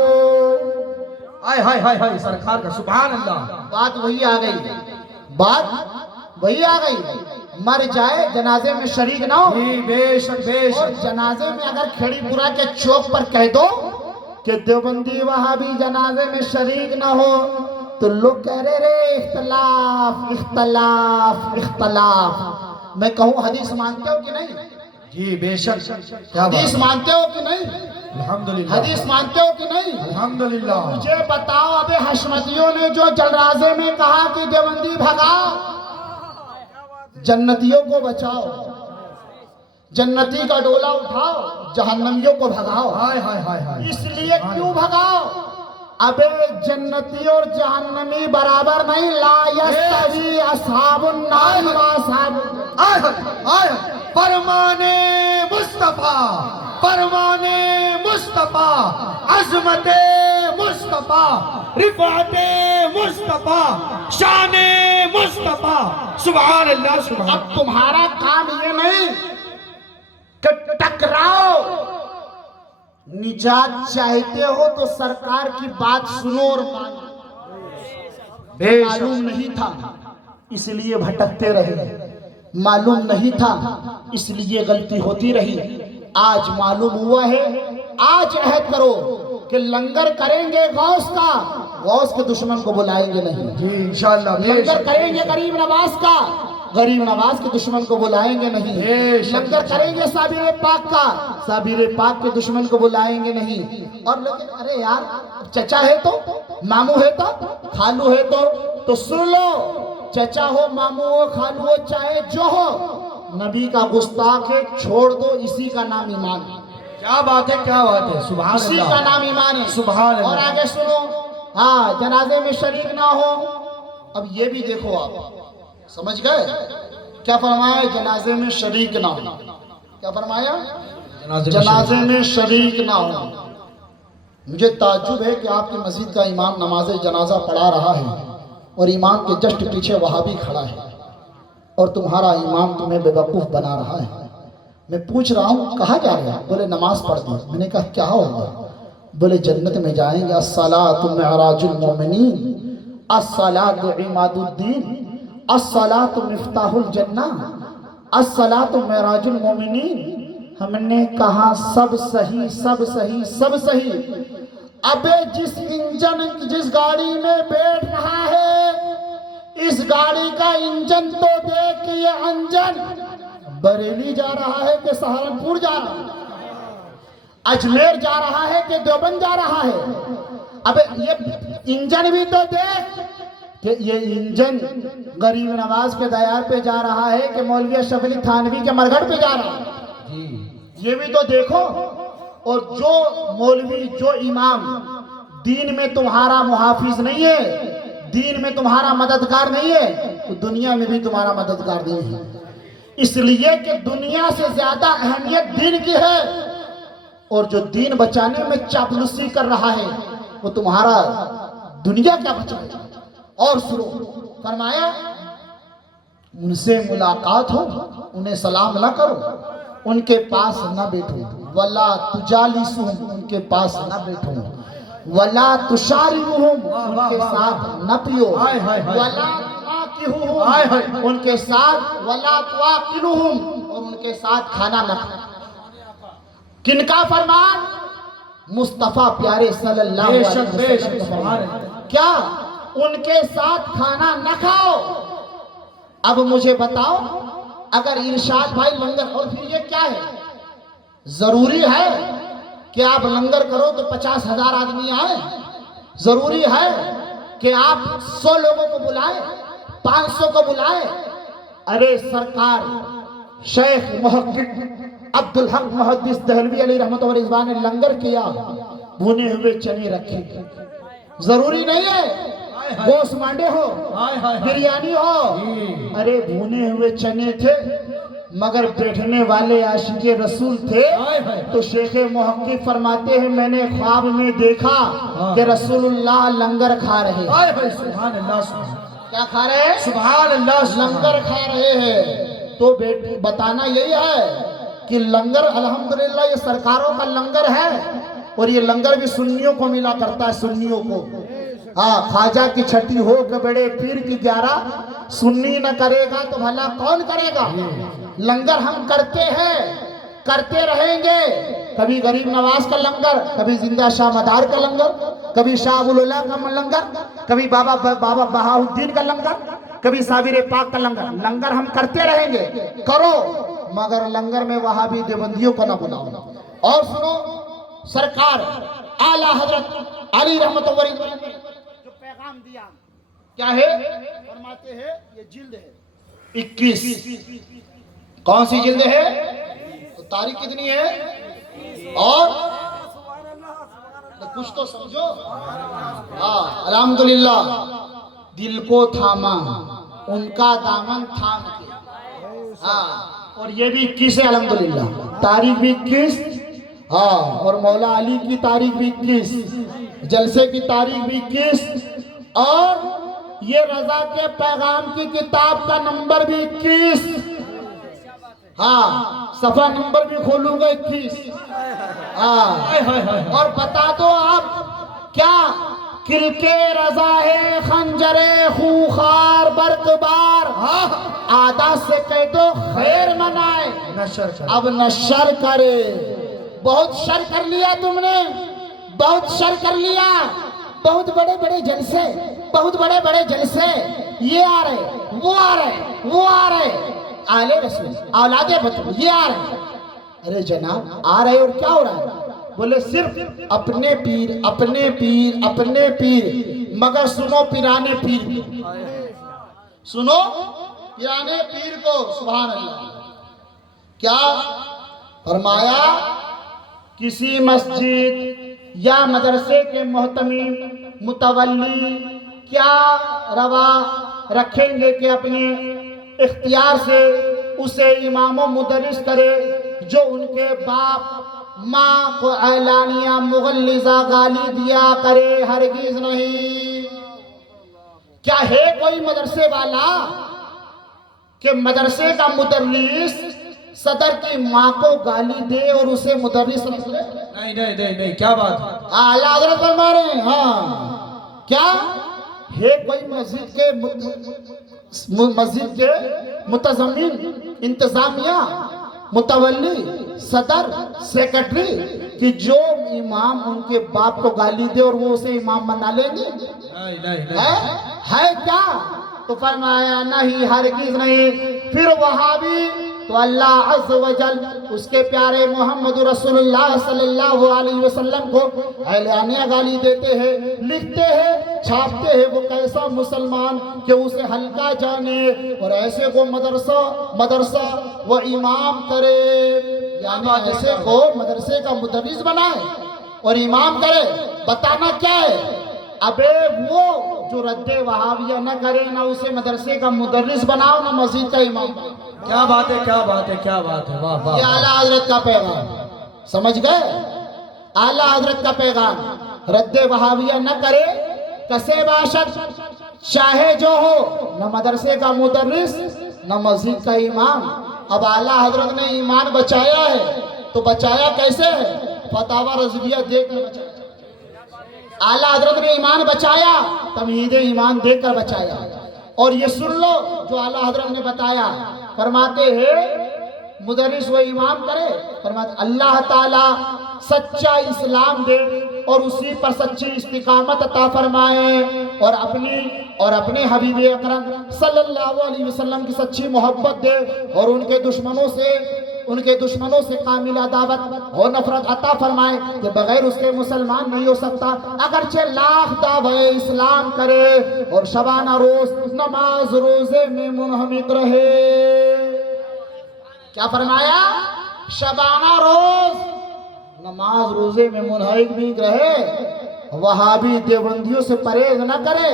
हाय हाय हाय हाय सरकार का सुभान अल्लाह। बात वही आ गई, बात वही आ गई। मर जाए जनाजे में शरीक ना हो। बेशक बेशक। और जनाजे में अगर खेड़ीपुरा के चौक पर कह दो कि देवबंदी वहाबी जनाजे में शरीक ना हो, तो लोग कह रहे रे इख्तलाफ इख्तलाफ इख्तलाफ। मैं कहूँ हदीस मानते हो कि नहीं? जी बेशक, क्या बात, हदीस मानते हो कि नहीं? अल्हम्दुलिल्लाह, हदीस मानते हो कि नहीं? अल्हम्दुलिल्लाह। मुझे बताओ, अबे हशमतियों ने जो जलराजे में कहा कि देवबंदी भगाओ, जन्नतियों को बचाओ, जन्नती का डोला उठाओ, जहन्नमियों को भगाओ। हाय हाय हाय हाय। इसलिए क्यों भगाओ? अबे जन्नती और जहन्नमी बराबर नहीं। ला यस्तवी अस्हाबुन नार व अस्हाबुल आय आय, फरमाने मुस्तफा, फरमाने मुस्तफा, अजमते मुस्तफा, रिफाते मुस्तफा, शाने मुस्तफा, सुभान अल्लाह सुभान। अब तुम्हारा काम ये नहीं कि टकराओ, निजात चाहते हो तो सरकार की बात सुनो और मानो। मालूम नहीं था इसलिए भटकते रहे, मालूम नहीं था इसलिए गलती होती रही। आज मालूम हुआ है, आज अहद करो कि लंगर करेंगे गौस का, गौस के दुश्मन को बुलाएंगे नहीं। जी इंशाअल्लाह। लंगर करेंगे गरीब नवाज का, गरीब नवाज के दुश्मन को बुलाएंगे नहीं। लंगर करेंगे साबिर पाक का, साबिर पाक के दुश्मन को बुलाएंगे नहीं। और लेकिन अरे यार, चचा है तो, मामू है तो, खालू है तो सुन लो, चचा हो, मामू हो, खालू हो, चाहे जो हो, नबी का गुस्ताख है, छोड़ दो, इसी का नाम ईमान है। क्या बात है, क्या बात है, सुभान इसी अल्लाह, का नाम ईमान है। सुभान अल्लाह। और आगे सुनो, हाँ, जनाजे में शरीक ना हो। अब ये भी देखो, आप समझ गए क्या फरमाया? जनाजे में शरीक ना हो। क्या फरमाया? जनाजे में शरीक ना हो। मुझे ताज्जुब है कि आपकी मस्जिद का इमाम नमाज जनाजा पढ़ा रहा है और इमाम के जस्ट पीछे वहाबी खड़ा है और तुम्हारा इमाम तुम्हें बेवकूफ़ बना रहा है। मैं पूछ रहा हूँ कहाँ जा रहे हैं? बोले नमाज पढ़ दी। मैंने कहा क्या होगा? बोले जन्नत में जाएंगे। अस्सलातु मिअराजुल मोमिनीन, अस्सलातु इमादुद्दीन, अस्सलातु मिफ्ताहुल जन्ना, अस्सलातु मिअराजुल मोमिनीन। हमने कहा सब सही, सब सही, सब सही। अबे जिस गाड़ी में बैठ रहा है, इस गाड़ी का इंजन तो देख कि ये अंजन बरेली जा रहा है कि सहारनपुर जा रहा है, अजमेर जा रहा है कि देवबंद जा रहा है। अबे ये इंजन भी तो देख कि ये इंजन गरीब नवाज के दयार पे जा रहा है कि मौलवी अशरफ अली थानवी के मरघट पे जा रहा है। ये भी तो देखो। और जो मौलवी, जो इमाम दीन में तुम्हारा मुहाफिज नहीं है, दीन में तुम्हारा मददगार नहीं है, तो दुनिया में भी तुम्हारा मददगार नहीं है। इसलिए कि दुनिया से ज्यादा अहमियत दीन की है, और जो दीन बचाने में चापलूसी कर रहा है वो तुम्हारा दुनिया क्या बचाएगा। और सुनो, फरमाया उनसे मुलाकात हो, उन्हें सलाम ना करो, उनके पास न बैठो, वला तुजालिसुहुम, उनके पास न बैठो, वला तुशारिबुहुम, उनके साथ न पियो, वला तुआकिहुहुम, उनके साथ, वला तुआकिलुहुम, और उनके साथ खाना न खाओ। किनका फरमान? मुस्तफा प्यारे सल्लल्लाहु अलैहि वसल्लम का फरमान। क्या? उनके साथ खाना न खाओ। अब मुझे बताओ, अगर इरशाद भाई लंगर, और फिर ये क्या है? जरूरी है कि आप लंगर करो तो 50,000 आदमी आए? जरूरी है कि आप 100 लोगों को बुलाए, 500 को बुलाए? अरे सरकार शेख मुहक्किक अब्दुल हक मुहद्दिस दहलवी अलैहि रहमत व रिज़वान ने लंगर किया, भुने हुए चने रखे। जरूरी नहीं है गोश्त मांडे हो, बिरयानी हो। अरे भुने हुए चने थे, मगर बैठने वाले आशिक़े रसूल थे। तो शेख मुहक्किक फरमाते हैं, मैंने ख्वाब में देखा कि रसूलुल्लाह लंगर खा रहे हैं। सुभान अल्लाह, क्या खा रहे हैं? सुभान अल्लाह, लंगर खा रहे हैं। तो बेटी बताना यही है कि लंगर अल्हम्दुलिल्लाह ये सरकारों का लंगर है, और ये लंगर भी सुन्नियों को मिला करता है, सुन्नियों को। हाँ, ख्वाजा की छठी हो कि बड़े पीर की 11, सुन्नी न करेगा तो भला कौन करेगा? लंगर हम करते हैं, करते रहेंगे। कभी गरीब नवाज का लंगर, कभी जिंदा शाह मदार का लंगर, कभी शाह उल-उला का लंगर, कभी बाबा बहाउद्दीन का लंगर, कभी साबिर पाक का लंगर। लंगर हम करते रहेंगे, करो, मगर लंगर में वहाबी देवबंदियों को ना बुलाओ। और सुनो, सरकार आला हजरत अली रहमतुल्लाह अलैह जो पैगाम दिया क्या है, फरमाते हैं ये जिल्द है 21। कौन सी जिल्द है? तो तारीख कितनी है? और तो कुछ तो समझो। हाँ, अल्हम्दुलिल्लाह दिल को थामा, उनका दामन थाम के। हाँ, और ये भी 21 है अल्हम्दुलिल्लाह, तारीख भी 21। हाँ, और मौला अली की तारीख भी 21, जलसे की तारीख भी 21, और ये रजा के पैगाम की किताब का नंबर भी 21। हाँ, सफा नंबर भी खोलूंगा 21। हाँ, और बता दो आप क्या किलके रजा है खंजरे खूखार बरकबार। आदा से कह दो खैर मनाए, अब नशर करे। बहुत शर कर लिया तुमने, बहुत शर कर लिया। बहुत बड़े बड़े जलसे, बहुत बड़े बड़े जलसे, ये आ रहे, वो आ रहे, वो आ रहे, आले रसूल औलादे बतू ये आ रहे। अरे जनाब आ रहे और क्या हो रहा है? बोले सिर्फ अपने पीर, अपने पीर, अपने पीर। मगर सुनो पिराने पीर को, सुनो पिराने पीर को। सुभान अल्लाह। क्या फरमाया? किसी मस्जिद या मदरसे के मोहतमीम मुतवल्ली क्या रवा रखेंगे कि अपने इख्तियार से उसे इमाम मुदर्रिस करे जो उनके बाप माँ को ऐलानिया मुगल्लिजा गाली दिया करे? हरगिज नहीं। क्या है कोई मदरसे वाला कि मदरसे का मुदर्रिस सदर की माँ को गाली दे और उसे मुदर्रिस रख ले? नहीं नहीं नहीं नहीं, क्या बात है? आला हज़रत फरमा रहे हैं। हाँ, क्या है कोई मस्जिद के मुतज़म्मिन, इंतजामिया, मुतवल्ली, सदर, सेक्रेटरी कि जो इमाम उनके बाप को गाली दे और वो उसे इमाम बना लेंगे? नहीं नहीं नहीं। है क्या? तो फरमाया नहीं, हरगिज़ नहीं। फिर वहाबी तो अल्लाह अज़्ज़ व जल उसके प्यारे मोहम्मद रसूलुल्लाह सल्लल्लाहु अलैहि वसल्लम को ऐलानिया गाली देते हैं, लिखते हैं, छापते हैं। वो कैसा मुसलमान कि उसे हल्का जाने और ऐसे को मदरसा वो इमाम करे, यानी ऐसे को मदरसे का मुदर्रिस बनाए और इमाम करे। बताना क्या है? अबे वो जो रद्दे वहाबिया न करे, ना उसे मदरसे का मुदर्रिस बनाओ, ना मस्जिद का इमाम। क्या बात है, क्या बात है, क्या बात है। वाह वाह। ये आला हजरत का पैगाम, समझ गए? आला हजरत का पैगाम, रद्दे वहाबिया न करे, कसे बाशत, चाहे जो हो, न मदरसे का मुदर्रिस न मस्जिद का इमाम। अब आला हजरत ने ईमान बचाया है, तो बचाया कैसे है? फतावा रज़विया देकर बचाया। आला हजरत ने ईमान बचाया, तमहीद ईमान देकर बचाया। और ये सुन लो जो आला हजरत ने बताया, फरमाते हैं मुदर्रिस व इमाम करे, फरमाते अल्लाह ताला सच्चा इस्लाम दे और उसी पर सच्ची इस्तिकामत अता फरमाए और अपने हबीब अकरम सल्लल्लाहु अलैहि वसल्लम की सच्ची मोहब्बत दे और उनके दुश्मनों से कामिल अदावत और नफरत अता फरमाए कि बगैर उसके मुसलमान नहीं हो सकता। अगरचे लाख दावे इस्लाम करे और शबाना रोज नमाज रोजे में मुनहमिक रहे। क्या फरमाया? शबाना रोज नमाज रोजे में मुनहमिक रहे, वहाबी देवबंदियों से परहेज न करे।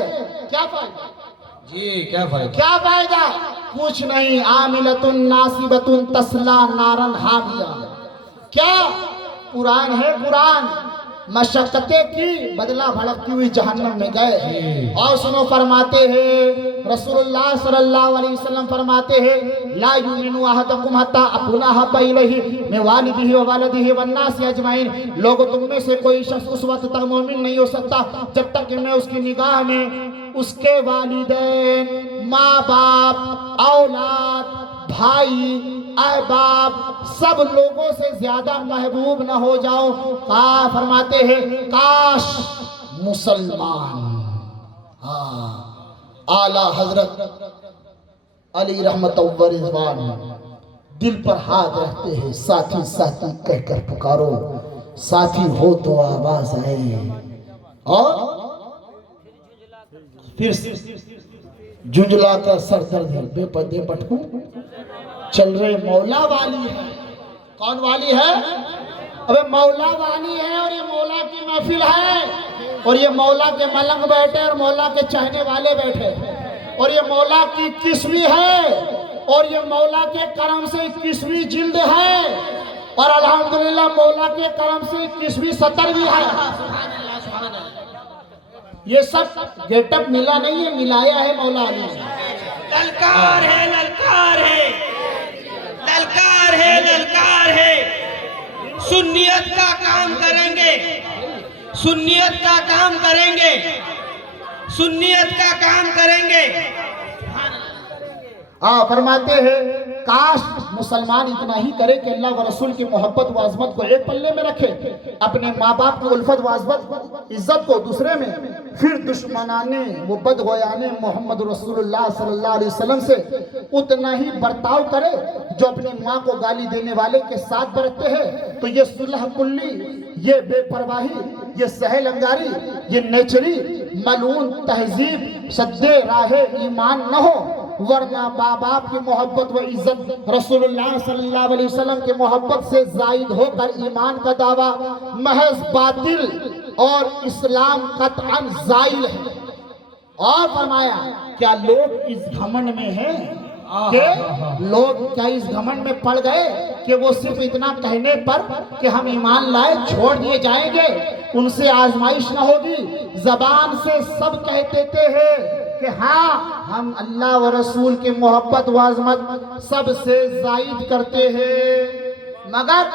क्या फायदा जी? क्या फायदा? क्या फायदा? कुछ नहीं। आमिलतुन नासिबतुन तस्ला नारन हामिया। क्या कुरान है? कुरान मशक्कतें की, बदला भड़कती हुई जहन्नम में गए। और सुनो, फरमाते हैं रसूलुल्लाह सल्लल्लाहु अलैहि वसल्लम फरमाते हैं ला युमिनु अहदकुम हत्ता अकुना हब्बा इलैहि मिन वालिदिही व वालिदिही वन नास अजमाइन। लोगों, तुम में से कोई शख्स उस वक्त तक मोमिन नहीं हो सकता जब तक कि मैं उसकी निगाह में उसके वालिदैन, माँ बाप, औलाद, भाई, अहबाब सब लोगों से ज्यादा महबूब न हो जाओ। फरमाते हैं काश मुसलमान। हाँ, आला हजरत अली रहमत व रिजवान दिल पर हाथ रखते हैं, साथी साथी कहकर पुकारो, साथी हो तो आवाज आए। और फिर झुंझला कर सर दर्द है, बेपदे पटकू चल रहे मौला वाली है। कौन वाली है? अबे मौला वाली है, और ये मौला की महफिल है, और ये मौला के मलंग बैठे और मौला के चाहने वाले बैठे, और ये मौला की 21वीं है, और ये मौला के करम से 21वीं जिल्द है, और अल्हम्दुलिल्लाह मौला के करम से 21वीं सतर भी है। ये सब गेटअप मिला नहीं है, मिलाया है मौला अली। ललकार है, ललकार है, ललकार है, ललकार है। सुन्नियत का काम करेंगे, सुन्नियत का काम करेंगे, सुन्नियत का काम करेंगे। हाँ, फरमाते हैं काश मुसलमान इतना ही करे कि अल्लाह व रसूल की मोहब्बत व अज़मत को एक पल्ले में रखे, अपने माँ बाप की उल्फत व अज़मत इज्जत को दूसरे में, फिर दुश्मनाने वो बदगोयाने मोहम्मद रसूलुल्लाह सल्लल्लाहु अलैहि वसल्लम से उतना ही बर्ताव करे जो अपनी माँ को गाली देने वाले के साथ बरतते हैं। तो ये सुलह कुल्ली, ये बेपरवाही, ये सहल अंगारी, ये नेचरी मलून तहजीब सद्दे राहे ईमान न हो, वरना बाप बाप की मोहब्बत व इज्जत रसूलुल्लाह सल्लल्लाहु अलैहि वसल्लम की मोहब्बत से जायद होकर ईमान का दावा महज बातिल और इस्लाम कतअन जाइल है। और फरमाया क्या लोग इस घमंड में हैं कि लोग क्या इस घमंड में पड़ गए कि वो सिर्फ इतना कहने पर कि हम ईमान लाए छोड़ दिए जाएंगे, उनसे आजमाइश न होगी। जबान से सब कहते हैं कि हाँ हम अल्लाह व रसूल की मोहब्बत व अज़मत सबसे जायद करते हैं, मगर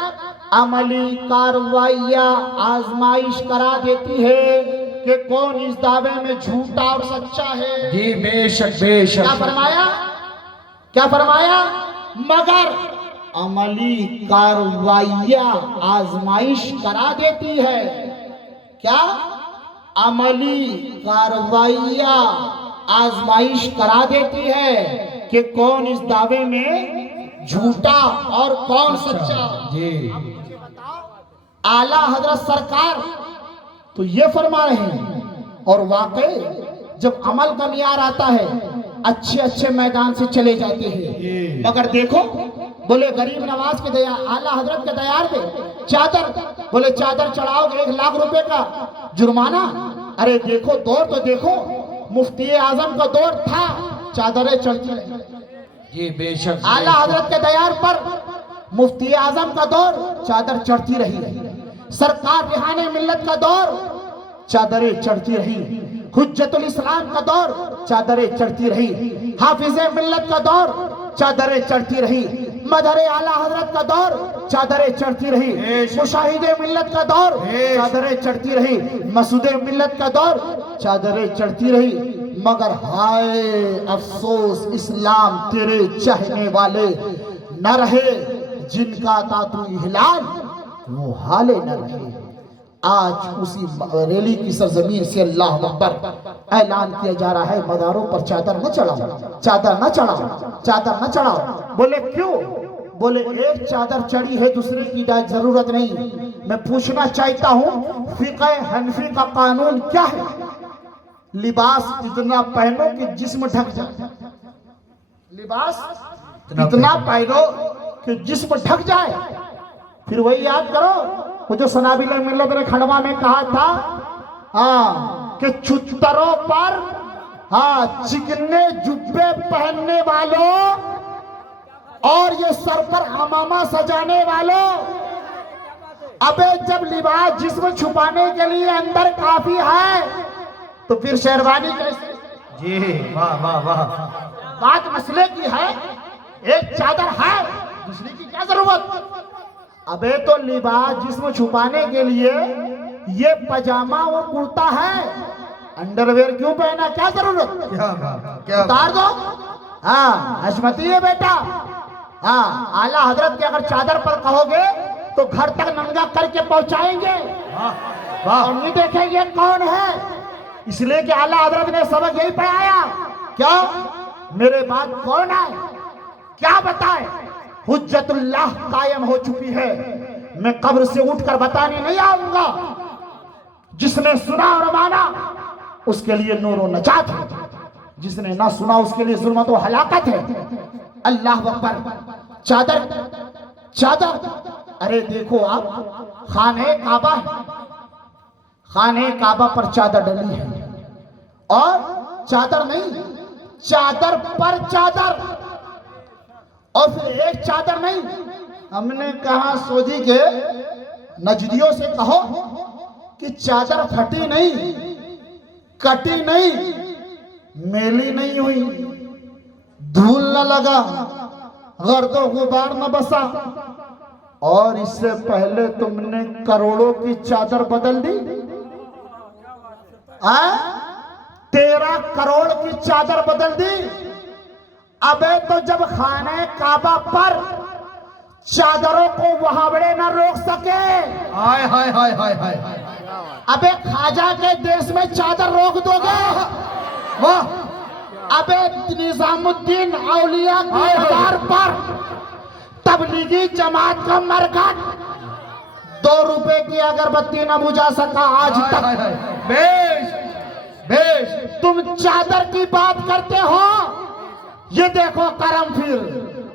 अमली कार्रवाइयाँ आजमाइश करा देती है कि कौन इस दावे में झूठा और सच्चा है। जी बेशक बेशक। क्या फरमाया? क्या फरमाया? मगर अमली कार्रवाइयाँ आजमाइश करा देती है। क्या? अमली कार्रवाइयाँ आजमाइश करा देती है कि कौन इस दावे में झूठा और कौन सच्चा। जी आला हजरत सरकार तो ये फरमा रहे हैं, और वाकई जब अमल का मियार आता है अच्छे अच्छे मैदान से चले जाते हैं, मगर देखो बोले गरीब नवाज के दया आला हजरत के दयार पे चादर, बोले चादर चढ़ाओगे 1 लाख रुपए का जुर्माना। अरे देखो दौर तो देखो, मुफ्ती आजम का दौर था, चादरें चढ़ती रही। जी बेशक। आला हजरत के दयार पर मुफ्ती आजम का दौर, चादर चढ़ती रही। सरकार रिहाने मिल्लत का दौर, चादरें चढ़ती रही। हुज्जतुल इस्लाम का दौर, चादरें चढ़ती रही। हाफिज़े मिल्लत का दौर, चादरें चढ़ती रही। मदरे आला हजरत का दौर, चादरें चढ़ती रही। मुशाहिदे मिल्लत का दौर, चादरें चढ़ती रही। मसूदे मिल्लत का दौर, चादरें चढ़ती रही। मगर हाय अफसोस इस्लाम तेरे चाहने वाले न रहे, जिनका था तू हिलाल वो हाले न रहे। आज उसी रैली की सरजमीन से अल्लाह अकबर ऐलान किया जा रहा है, मदारों पर चादर न चढ़ाओ, चादर न चढ़ाओ, चादर न चढ़ाओ। बोले क्यों? बोले एक चादर चढ़ी है, दूसरे की जरूरत नहीं। मैं पूछना चाहता हूँ फिक़े हनफी का कानून क्या है? लिबास इतना पहनो कि जिस्म ढक जाए, लिबास इतना पहनो कि जिस्म ढक जाए। फिर वही याद करो वो जो सनाबिल मिल्लत ने खंडवा में कहा था, हाँ कि चुत्तरों पर हाँ चिकने जुब्बे पहनने वालों और ये सर पर अमामा सजाने वालों, अबे जब लिबास जिस्म छुपाने के लिए अंदर काफी है तो फिर शेरवानी कैसे? जी वाह वाह वाह। बात मसले की है, एक चादर है, दूसरी की क्या जरूरत? अबे तो लिबास जिस्म छुपाने के लिए ये पजामा और कुर्ता है, अंडरवेयर क्यों पहना? क्या जरूरत? क्या बात, क्या उतार दो। हाँ हशमती है बेटा। हाँ आला हजरत के अगर चादर पर कहोगे तो घर तक नंगा करके पहुंचाएंगे। वाह। हम नहीं देखें ये कौन है, इसलिए कि आला हजरत ने सबक यही पढ़ाया। क्या मेरे बाद कौन है, क्या बताए? हुज्जतुल्लाह कायम हो चुकी है, मैं कब्र से उठकर बताने नहीं आऊंगा। जिसने सुना और माना उसके लिए नूर और नजात है, जिसने ना सुना उसके लिए जुल्मत और हलाकत है। अल्लाह अकबर। चादर चादर, अरे देखो आप, खाने काबा है, खाने काबा पर चादर डली है, और चादर नहीं, चादर पर चादर, और फिर एक चादर नहीं। हमने कहा सोजी के नजदियों से कहो कि चादर फटी नहीं, कटी नहीं, मेली नहीं हुई, धूल न लगा, गर्दो गुबार न बसा, और इससे पहले तुमने करोड़ों की चादर बदल दी। 13 करोड़ की चादर बदल दी। अबे तो जब खाने काबा पर चादरों को वहावड़े न रोक सके, हाय हाय हाय हाय हाय, अबे खाजा के देश में चादर रोक दोगे? वाह। अबे निजामुद्दीन औलिया की मजार पर तबलीगी जमात का मरकज 2 रुपए की अगरबत्ती न बुझा सका आज हाय तक। हाय हाय, बेश बेश। तुम चादर की बात करते हो, ये देखो करम फिर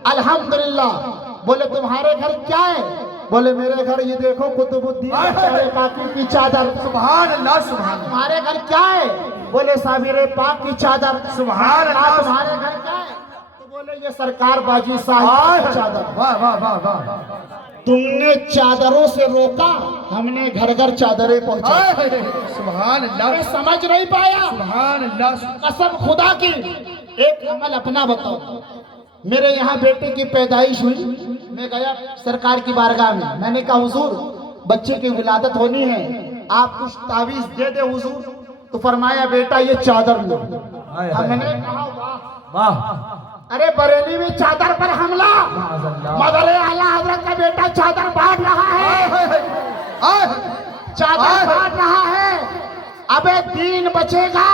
अल्हम्दुलिल्लाह। बोले तुम्हारे घर क्या है? बोले मेरे घर ये देखो कुतुबुद्दीन काकी की चादर। सुभान अल्लाह सुभान अल्लाह। तुम्हारे घर क्या है? बोले साबिर पाक की चादर। सुभान अल्लाह। तुम्हारे घर क्या है? तो बोले ये सरकार बाजी साहिब की चादर। वाह वाह वाह वाह। तुमने चादरों से रोका, हमने घर घर चादरें पहुंचाई। हाय हाय, सुभान अल्लाह मैं समझ नहीं पाया। सुभान अल्लाह। कसम खुदा की, एक अमल अपना बताओ। मेरे यहाँ बेटे की पैदाइश हुई, मैं गया सरकार की बारगाह में, मैंने कहा हुजूर बच्चे की विलादत होनी है, आप कुछ तावीज दे दे हुजूर। तो फरमाया बेटा ये चादर लो। हाय, हाय, हमने कहा वाह, वाह। अरे बरेली में चादर पर हमला, मगर आला हजरत का बेटा चादर बांट रहा है, चादर बांट रहा है। अबे दीन बचेगा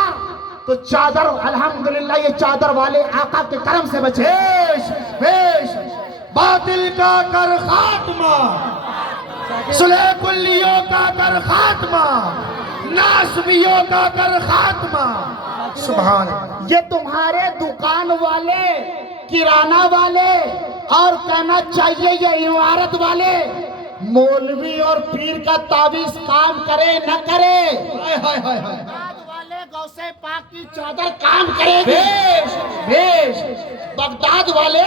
तो चादर, अल्हम्दुलिल्लाह ये चादर वाले आका के करम से बचे। बेश बेश। बातिल का कर खात्मा, सुलह कुल्लियों का कर खात्मा, नासबियों का कर खात्मा। सुभान अल्लाह। ये तुम्हारे दुकान वाले, किराना वाले, और कहना चाहिए ये इमारत वाले, मौलवी और पीर का तावीज काम करे न करे, हाय हाय हाय हाय। बगदाद वाले गौसे पाक की चादर काम करेगी। बेश बेश। बगदाद वाले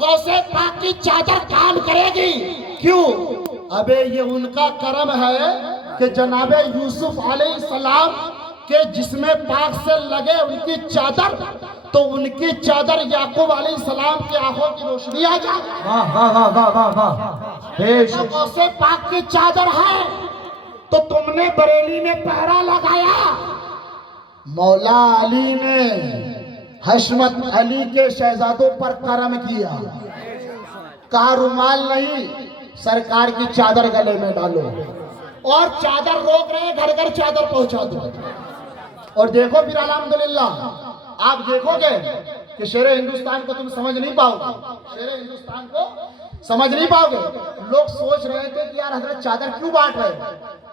गौसे पाक की चादर काम करेगी। क्यों? अबे ये उनका करम है कि जनाबे यूसुफ अलैहिस्सलाम के जिस्मे पाक से लगे उनकी चादर, तो उनकी चादर याकूब अलैहिस्सलाम की आंखों की रोशनी आ जाए। वाह वाह वाह वाह वाह वाह। बेश। तो गौसे पाक की चादर है, तो तुमने बरेली में पहरा लगाया। मौला अली ने हशमत अली के शहजादों पर करम किया, कहा रुमाल नहीं, सरकार की चादर गले में डालो, और चादर रोक रहे, घर घर चादर पहुंचा दो। और देखो फिर अल्हम्दुलिल्लाह आप देखोगे कि शेरे हिंदुस्तान को तुम समझ नहीं पाओगे, शेरे हिंदुस्तान को समझ नहीं पाओगे। लोग सोच रहे थे कि यार हजरत चादर क्यों बांट रहे,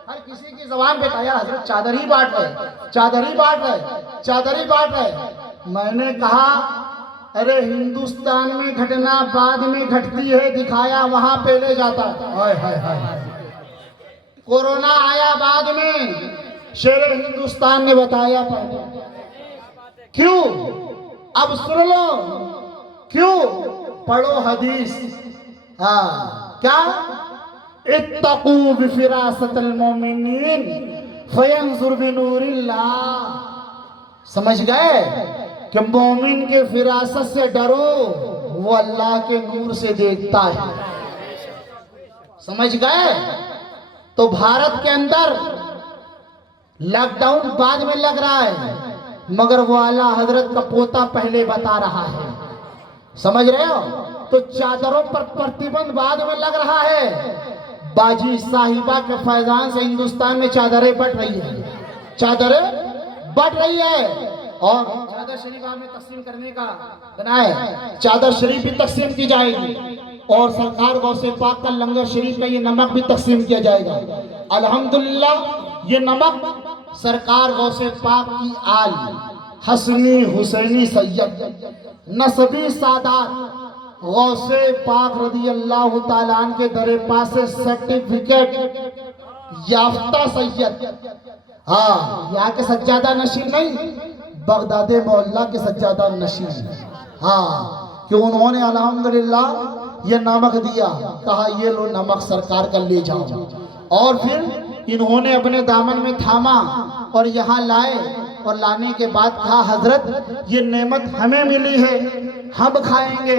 हर किसी की जबान पे था यार हजरत चादर ही बांट रहे, चादर ही बांट रहे, चादर ही बांट रहे। मैंने कहा अरे हिंदुस्तान में घटना बाद में घटती है, दिखाया वहां पहले जाता है। हाय हाय हाय। कोरोना आया बाद में, शेरे हिंदुस्तान ने बताया पहले। क्यों? अब सुन लो क्यों, पढ़ो हदीस। हाँ क्या? इत्तकू बिफिरासतिल मोमिनीन फयंजुर बिनूरिल्लाह। समझ गए कि मोमिन के फिरासत से डरो, वो अल्लाह के नूर से देखता है। समझ गए? तो भारत के अंदर लॉकडाउन बाद में लग रहा है, मगर वो आला हजरत का पोता पहले बता रहा है। समझ रहे हो? तो चादरों पर प्रतिबंध बाद में लग रहा है, बाजी साहिबा के फैजान से हिंदुस्तान में चादरें बट रही है, चादरें बट रही है। और चादर शरीफ में तकसीम करने का बनाए, चादर शरीफ भी तकसीम की जाएगी और सरकार गौसे पाक का लंगर शरीफ का ये नमक भी तकसीम किया जाएगा। अल्हम्दुलिल्लाह ये नमक सरकार गौसे पाक की आल हसनी हुसैनी सैयद नसबी सादात गौसे पाक रदी अल्लाह ताला अन्हु के दरे पास से सर्टिफिकेट याफ्ता सैयद, हाँ यहाँ के सज्जादा नशीन नहीं, बगदादे मोहल्ला के सज्जादा नशीन, हाँ कि उन्होंने अल्हम्दुलिल्लाह ये नमक दिया, कहा ये लो नमक सरकार का ले जाओ। और फिर इन्होंने अपने दामन में थामा और यहाँ लाए और लाने के बाद कहा हजरत ये नेमत हमें मिली है, हम खाएंगे,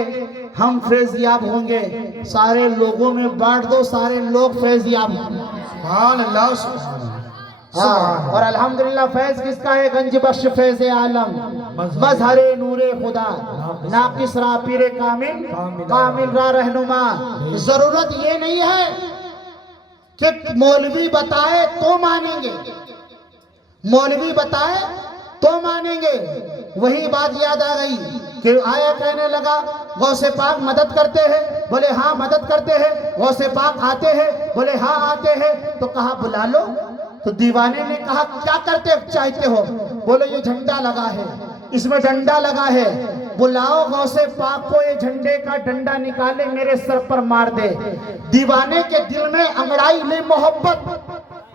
हम फैज़याब होंगे, सारे लोगों में बांट दो, सारे लोग फैज़याब होंगे। सुभान अल्लाह सुभान हाँ, और अल्हम्दुलिल्लाह फैज किसका है? गंज बख्श फैज आलम मजहरे नूरे खुदा नाकिस रा पीरे कामिल कामिल रा रहनुमा। जरूरत ये नहीं है कि मौलवी बताए तो मानेंगे, मौलवी बताए तो मानेंगे। वही बात याद आ गई कि आया कहने लगा गौसे पाक मदद करते हैं, बोले हाँ मदद करते हैं। गौसे पाक आते हैं, बोले हाँ आते हैं। तो कहा बुला लो। तो दीवाने ने कहा क्या करते चाहते हो? बोले ये झंडा लगा है, इसमें डंडा लगा है, बुलाओ गौसे पाक को, ये झंडे का डंडा निकाले मेरे सर पर मार दे। दीवाने के दिल में अंगड़ाई ले मोहब्बत,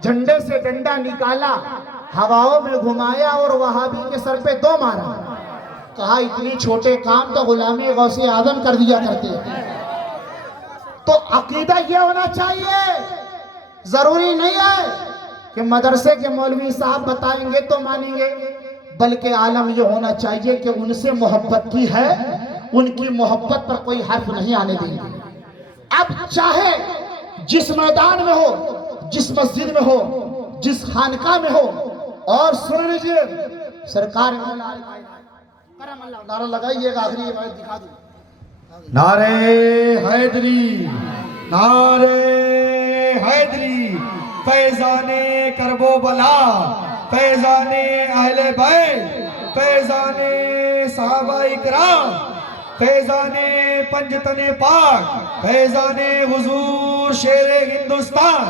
झंडे से डंडा निकाला, हवाओं में घुमाया और वहाबी के सर पे दो मारा। कहा इतने छोटे काम तो गुलामी गौसे आदम कर दिया करते हैं। तो अकीदा ये होना चाहिए, जरूरी नहीं है कि मदरसे के मौलवी साहब बताएंगे तो मानेंगे, बल्कि आलम ये होना चाहिए कि उनसे मोहब्बत की है, उनकी मोहब्बत पर कोई हर्फ नहीं आने देंगे। अब चाहे जिस मैदान में हो, जिस मस्जिद में हो, जिस खानका में हो। और सुन लीजिए सरकार नारा लगाइएगा, आखिरी बात दिखा दूं। नारे हैदरी, नारे हैदरी, फैजाने करबो बला, फैजाने अहले बैत, फैजाने सहाबा इकराम, फैजाने पंजतने पाक, फैजाने हुजूर शेरे हिंदुस्तान।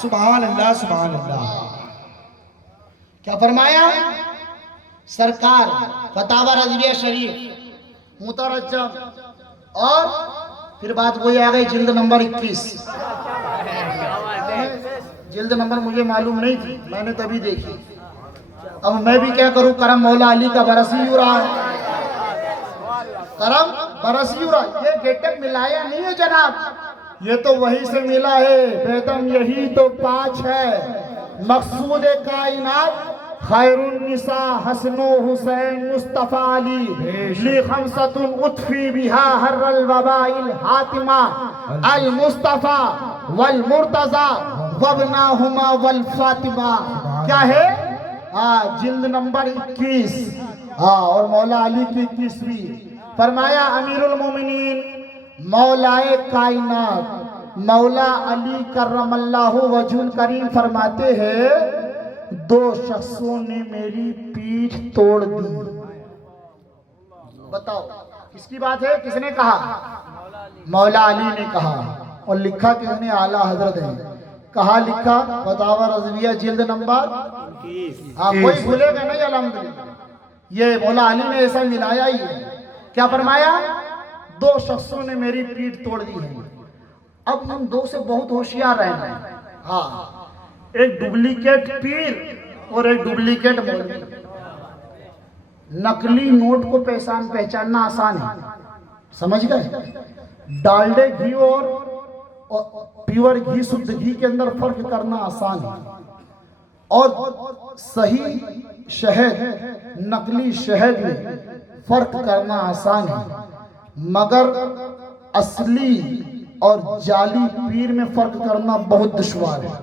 सुभान अल्लाह सुभान अल्लाह। क्या फरमाया सरकार? फतावा रज़विया शरीफ मुतरज्जम। और फिर बात वही आ गई जिल्द नंबर 21। जिल्द नंबर मुझे मालूम नहीं थी, मैंने तभी देखी। अब मैं भी क्या करूं, करम मौला अली का बरस ही रहा है, करम बरस ही रहा। ये गेटअप मिलाया नहीं है जनाब, ये तो वही से मिला है। बेदम यही तो पाँच है, मकसूद कायनात खैरुन निसा हसनो हुसैन मुस्तफा अली ली खमसतुन उतफी बिहा हर्रल वबाइल हातिमा अल मुस्तफा वल मुर्तजा वबनाहुमा वल फातिमा। क्या है? जिल्द नंबर 21। और मौला अली की 21वीं। फरमाया अमीरुल मोमिनीन मौलाए कायनात मौला अली करमल्लाहु वजहुल करीम फरमाते हैं, दो शख्सों ने मेरी पीठ तोड़ दी। बताओ किसकी बात है? किसने कहा? मौला अली ने कहा। और लिखा किसने? आला हजरत है। कहा लिखा? फतावा रज़विया जिल्द नंबर 21। कोई भूलेगा नहीं अल्हम्दुलिल्लाह। ये मौला अली ने ऐसा मिलाया ही है। क्या फरमाया? दो शख्सों ने मेरी पीठ तोड़ दी है। अब इन दो से बहुत होशियार रहना है। हाँ, एक डुप्लीकेट पीर और एक डुप्लीकेट मौलवी। नकली नोट को पहचानना आसान है, समझ गए? डालडे घी और प्योर घी, शुद्ध घी के अंदर फर्क करना आसान है। और सही शहद नकली शहद में फर्क करना आसान है, मगर असली और जाली पीर में फर्क करना बहुत दुश्वार है।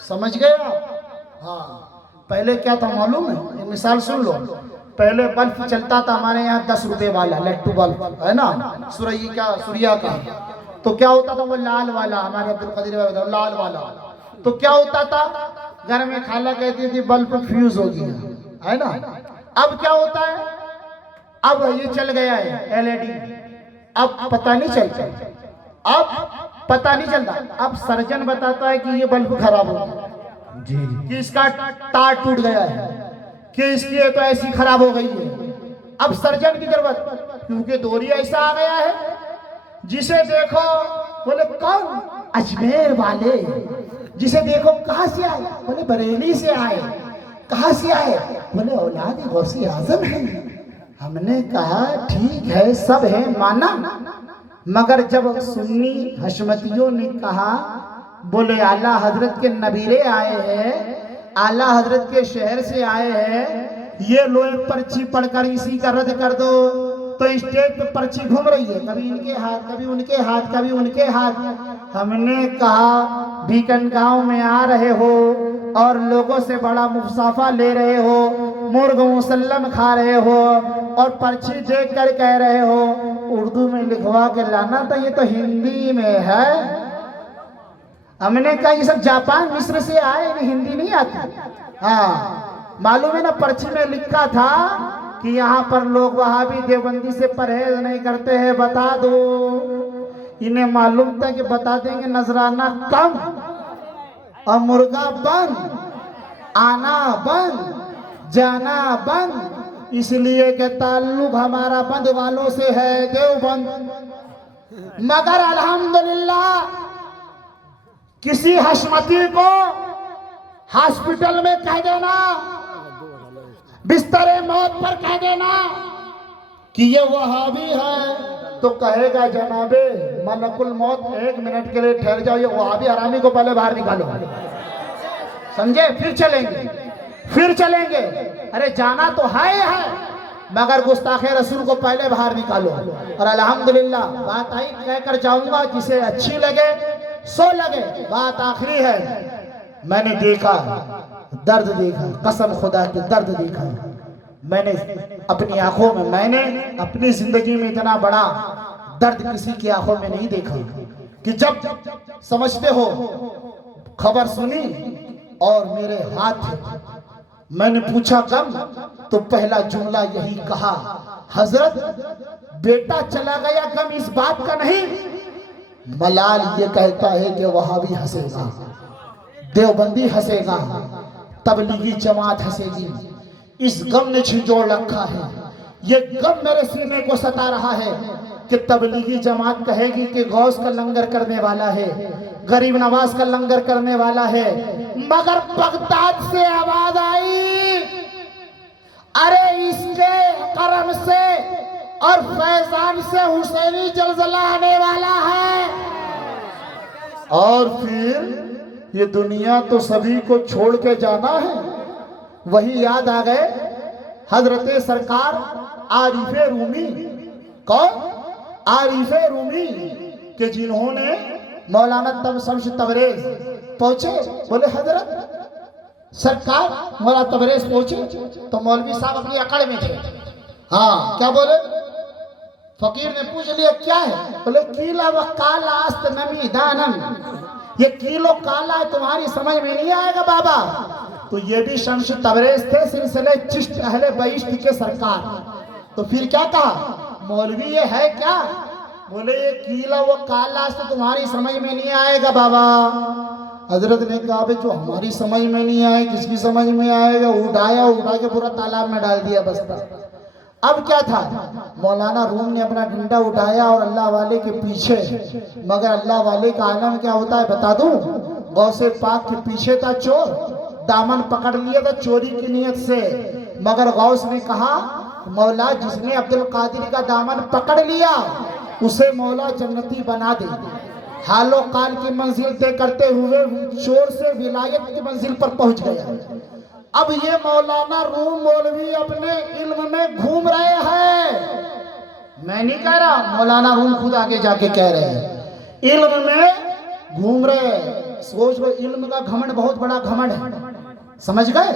समझ गए आप? हाँ, पहले क्या था मालूम है? ये मिसाल सुन लो। पहले बल्ब चलता था हमारे यहाँ 10 रुपए वाला लट्टू बल्ब, है ना, सूर्या का। तो क्या होता था वो लाल वाला, हमारे अब्दुल कदीर भाई बताओ, लाल वाला। तो क्या होता था, घर में खाला कहती थी बल्ब फ्यूज हो गया, है ना। अब क्या होता है, अब ये चल गया है एलईडी, अब पता नहीं चलता, अब पता नहीं चलता, अब सर्जन बताता है कि ये बल्ब खराब हो गया जी कि इसका तार टूट गया है, कि इसकी तो ऐसी खराब हो गई है। अब सर्जन की जरूरत, क्योंकि दौर ही ऐसा आ गया है, जिसे देखो बोले कौन, अजमेर वाले, जिसे देखो कहां से आए, बोले बरेली से आए। कहां से आए, बोले औलाद गौसे आजम है। हमने कहा ठीक है, सब है माना, मगर जब सुन्नी हशमतियों ने कहा बोले आला हजरत के नबीरे आए हैं, आला हजरत के शहर से आए हैं, ये लो एक पर्ची पढ़कर इसी का रद्द कर दो, तो स्टेज पे पर्ची घूम रही है, कभी इनके हाथ, कभी उनके हाथ, कभी उनके हाथ। हमने कहा बीकन गांव में आ रहे हो और लोगों से बड़ा मुसाफा ले रहे हो, मुर्ग मुसल्लम खा रहे हो और पर्ची देख कर कह रहे हो उर्दू में लिखवा के लाना था, ये तो हिंदी में है। हमने कहा ये सब जापान मिस्र से आए, इन्हें हिंदी नहीं आती। हाँ मालूम है ना, पर्ची में लिखा था कि यहाँ पर लोग वहाबी देवबंदी से परहेज नहीं करते हैं, बता दो। इन्हें मालूम था कि बता देंगे नजराना कम और मुर्गा बंद, आना बंद, जाना बंद, इसलिए कि ताल्लुक हमारा बंद वालों से है, देवबंद। मगर अल्हम्दुलिल्लाह किसी हशमती को हॉस्पिटल में कह देना, बिस्तरे मौत पर कह देना कि ये वहाबी है, तो कहेगा जनाबे मलकुल मौत 1 मिनट के लिए ठहर जाओ, ये वहाबी हरामी को पहले बाहर निकालो, समझे, फिर चलेंगे, फिर चलेंगे। अरे जाना तो है मगर गुस्ताखे रसूल को पहले बाहर निकालो। और अल्हम्दुलिल्लाह बात आई कहकर जाऊंगा, जिसे अच्छी लगे सो लगे, बात आखिरी है। मैंने देखा, दर्द देखा, कसम खुदा की दर्द देखा मैंने अपनी आंखों में, मैंने अपनी जिंदगी में इतना बड़ा दर्द किसी की आंखों में नहीं देखा कि जब समझते हो खबर सुनी और मेरे हाथ, मैंने पूछा कब, तो पहला जुमला यही कहा, हजरत बेटा चला गया गम इस बात का नहीं, मलाल ये कहता है कि वहाबी हंसेगा, देवबंदी हंसेगा, तबलीगी जमात हंसेगी। इस गम ने झिंझोड़ रखा है, ये गम मेरे सीने को सता रहा है कि तबलीगी जमात कहेगी कि गौस का लंगर करने वाला है, गरीब नवाज का लंगर करने वाला है, मगर बगदाद से आवाज आई, अरे इसके करम से और फैजान से हुसैनी जलजला आने वाला है। और फिर ये दुनिया तो सभी को छोड़ के जाना है। वही याद आ गए हजरत सरकार आरिफे रूमी, कौन, आरिफे रूमी के जिन्होंने मौलाना तब शम्स तबरेज पहुंचे, बोले हजरत सरकार मौलाना तबरेज पहुंचे, तो मौलवी साहब अपनी अकड़ में थे। हाँ क्या बोले, फकीर ने पूछ लिया क्या है, बोले कीला व काला अस्त नमी दानम, ये कीलो काला है तुम्हारी समझ में नहीं आएगा बाबा। तो ये भी शम्स तबरेज थे, सिलसिले चिश्त अहले बहिश्त के सरकार। तो फिर क्या कहा, मौलवी ये है क्या, बोले ये कीला व काला तो तुम्हारी समझ में नहीं आएगा बाबा। हजरत ने कहा जो हमारी समझ में नहीं आए किसकी समझ में आएगा, उठा के पूरा तालाब में डाल दिया बस्ता। अब क्या था, मौलाना रूम ने अपना डंडा उठाया और अल्लाह वाले के पीछे, मगर अल्लाह वाले का आलम क्या होता है बता दूं, गौसे पाक के पीछे था चोर, दामन पकड़ लिया था चोरी की नीयत से, मगर गौस ने कहा मौला जिसने अब्दुल कादिर का दामन पकड़ लिया उसे मौला जन्नती बना दे। हालो काल की मंजिल तय करते हुए चोर से विलायत की मंजिल पर पहुंच गया। अब ये मौलाना रूम मौलवी अपने इल्म में घूम रहे हैं, मैं नहीं कह रहा, मौलाना रूम खुद आगे जाके कह रहे हैं, इल्म में घूम रहे हैं। सोच लो इल्म का घमंड बहुत बड़ा घमंड है, समझ गए,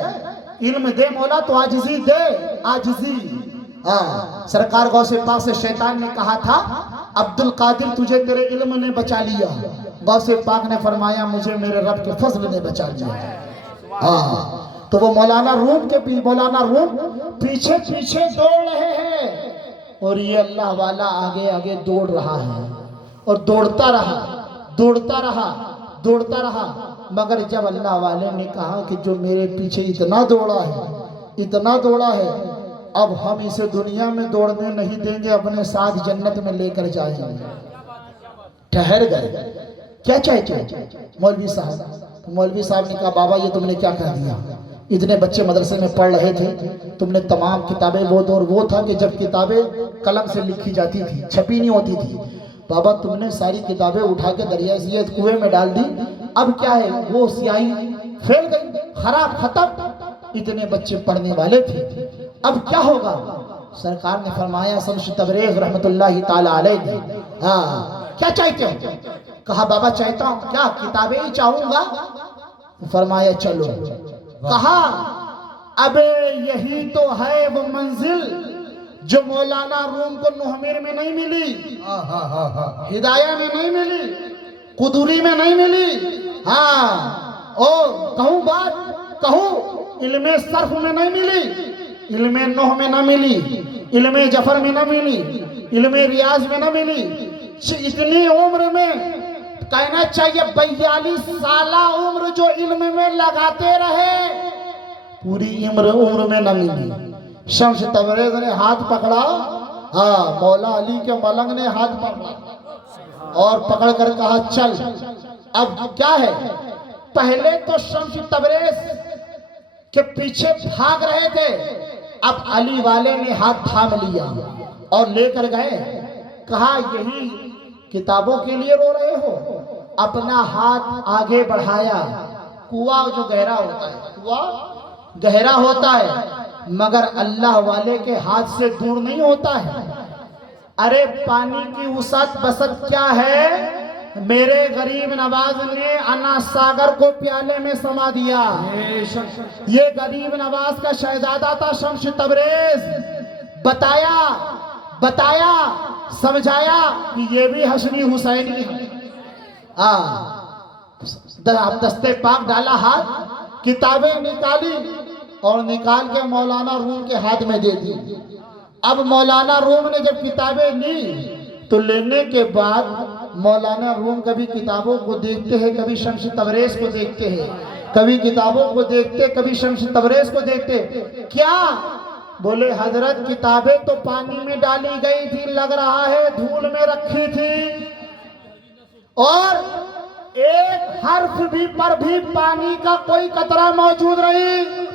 इल्म दे मौला तो आजिजी दे, आजिजी। हाँ सरकार गौसे पाक से शैतान ने कहा था अब्दुल कादिर तुझे तेरे इल्म ने बचा लिया, गौसे पाक ने फरमाया मुझे मेरे रब के फजल ने बचा लिया। हाँ, तो वो मौलाना रूम पीछे पीछे दौड़ रहे हैं और ये अल्लाह वाला आगे आगे दौड़ रहा है और दौड़ता रहा। मगर जब अल्लाह वाले ने कहा कि जो मेरे पीछे इतना दौड़ा है, अब हम इसे दुनिया में दौड़ने नहीं देंगे, अपने साथ जन्नत में लेकर जाएंगे। ठहर गए, क्या चाहिए मौलवी साहब ने कहा बाबा ये तुमने क्या कह दिया, इतने बच्चे मदरसे में पढ़ रहे थे, तुमने तमाम किताबें वो था कि जब किताबें कलम से लिखी जाती थी, छपी नहीं होती थी, बाबा तुमने सारी किताबें उठा के दरिया से कुएं में डाल दी, अब क्या है वो स्याही फैल गई, खराब खत्म, इतने बच्चे पढ़ने वाले थे, अब क्या होगा। सरकार ने फरमाया शमस तबरेज़ रहमतुल्लाहि ताला अलैह, हाँ क्या चाहते हो? कहा बाबा चाहता हूँ, क्या किताबें ही चाहूंगा। फरमाया चलो। कहा अबे यही तो है वो मंजिल जो मौलाना रूम को नुहमीर में नहीं मिली, हिदाया में नहीं मिली, कुदूरी में नहीं मिली, हाँ और कहूँ इल्मे सर्फ में नहीं मिली, इल्मे नोह में न मिली, इल्मे जफर में न मिली, इल्मे रियाज में न मिली। इतनी उम्र में कहना चाहिए 42 साल उम्र जो इल्म में लगाते रहे, पूरी उम्र में न मिली। शम्स तबरेज़ ने हाथ पकड़ा, हाँ मौला अली के मलंग ने हाथ पकड़ा और पकड़ कर कहा चल। अब क्या है, पहले तो शम्स तबरेज़ के पीछे भाग रहे थे, अब अली वाले ने हाथ थाम लिया और लेकर गए। कहा यही किताबों के लिए रो रहे हो? अपना हाथ आगे बढ़ाया। कुआं जो गहरा होता है मगर अल्लाह वाले के हाथ से दूर नहीं होता है। अरे पानी की वसअत बसत क्या है, मेरे गरीब नवाज ने अना सागर को प्याले में समा दिया। ये गरीब नवाज का शहजादा था शम्स तबरेज़, बताया समझाया कि ये भी हसनी हुसैनी है। दस्ते पाक डाला, हाथ किताबें निकाली और निकाल के मौलाना रूम के हाथ में दे दी। अब मौलाना रूम ने जब किताबें ली तो लेने के बाद मौलाना रूम कभी किताबों को देखते हैं, कभी शम्स तबरेज़ को देखते हैं, कभी किताबों को देखते, कभी शम्स तबरेज़ को देखते। क्या बोले हजरत, किताबें तो पानी में डाली गई थी, लग रहा है धूल में रखी थी और एक हर्फ भी पर भी पानी का कोई कतरा मौजूद नहीं।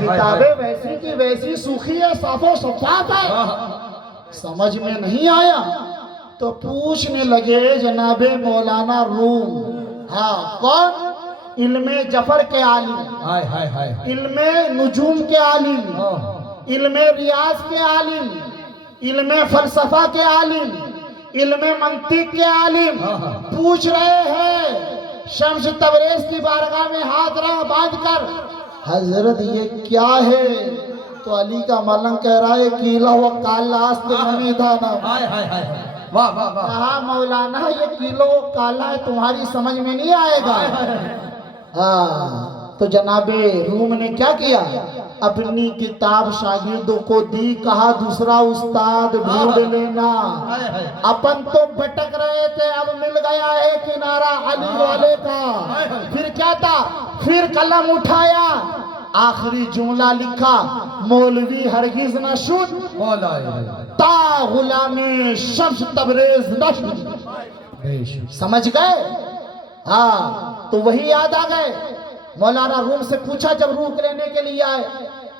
किताबें वैसी की वैसी सूखी है, साफो शफाफ है। समझ में नहीं आया तो पूछने लगे जनाबे मौलाना रूम, हाँ कौन? इल्मे जफर के आलिम, इल्मे नुजूम के आलिम, इल्मे रियाज के आलिम, इल्मे फलसफा के आलिम, इल्मे मंतिक के आलिम पूछ रहे हैं शम्स तबरेज़ की बारगाह में हाथ बांध कर, हजरत ये क्या है? तो अली का मलंग कह रहा है कीला हुआ कालास्त नहीं था ना। कहा मौलाना ये किलो काला है, तुम्हारी समझ में नहीं आएगा। हाँ तो जनाबे रूम ने क्या किया, अपनी किताब शागिर्दों को दी, कहा दूसरा उस्ताद ढूंढ लेना। अपन तो भटक रहे थे, अब मिल गया है किनारा अली वाले का। फिर क्या था, फिर कलम उठाया, आखिरी जुमला लिखा, मौलवी हरगिज न शुद ता गुलामी शम्स तबरेज़ नश्र। समझ गए? हाँ तो वही याद आ गए। मौलाना रूम से पूछा जब रूह लेने के लिए आए,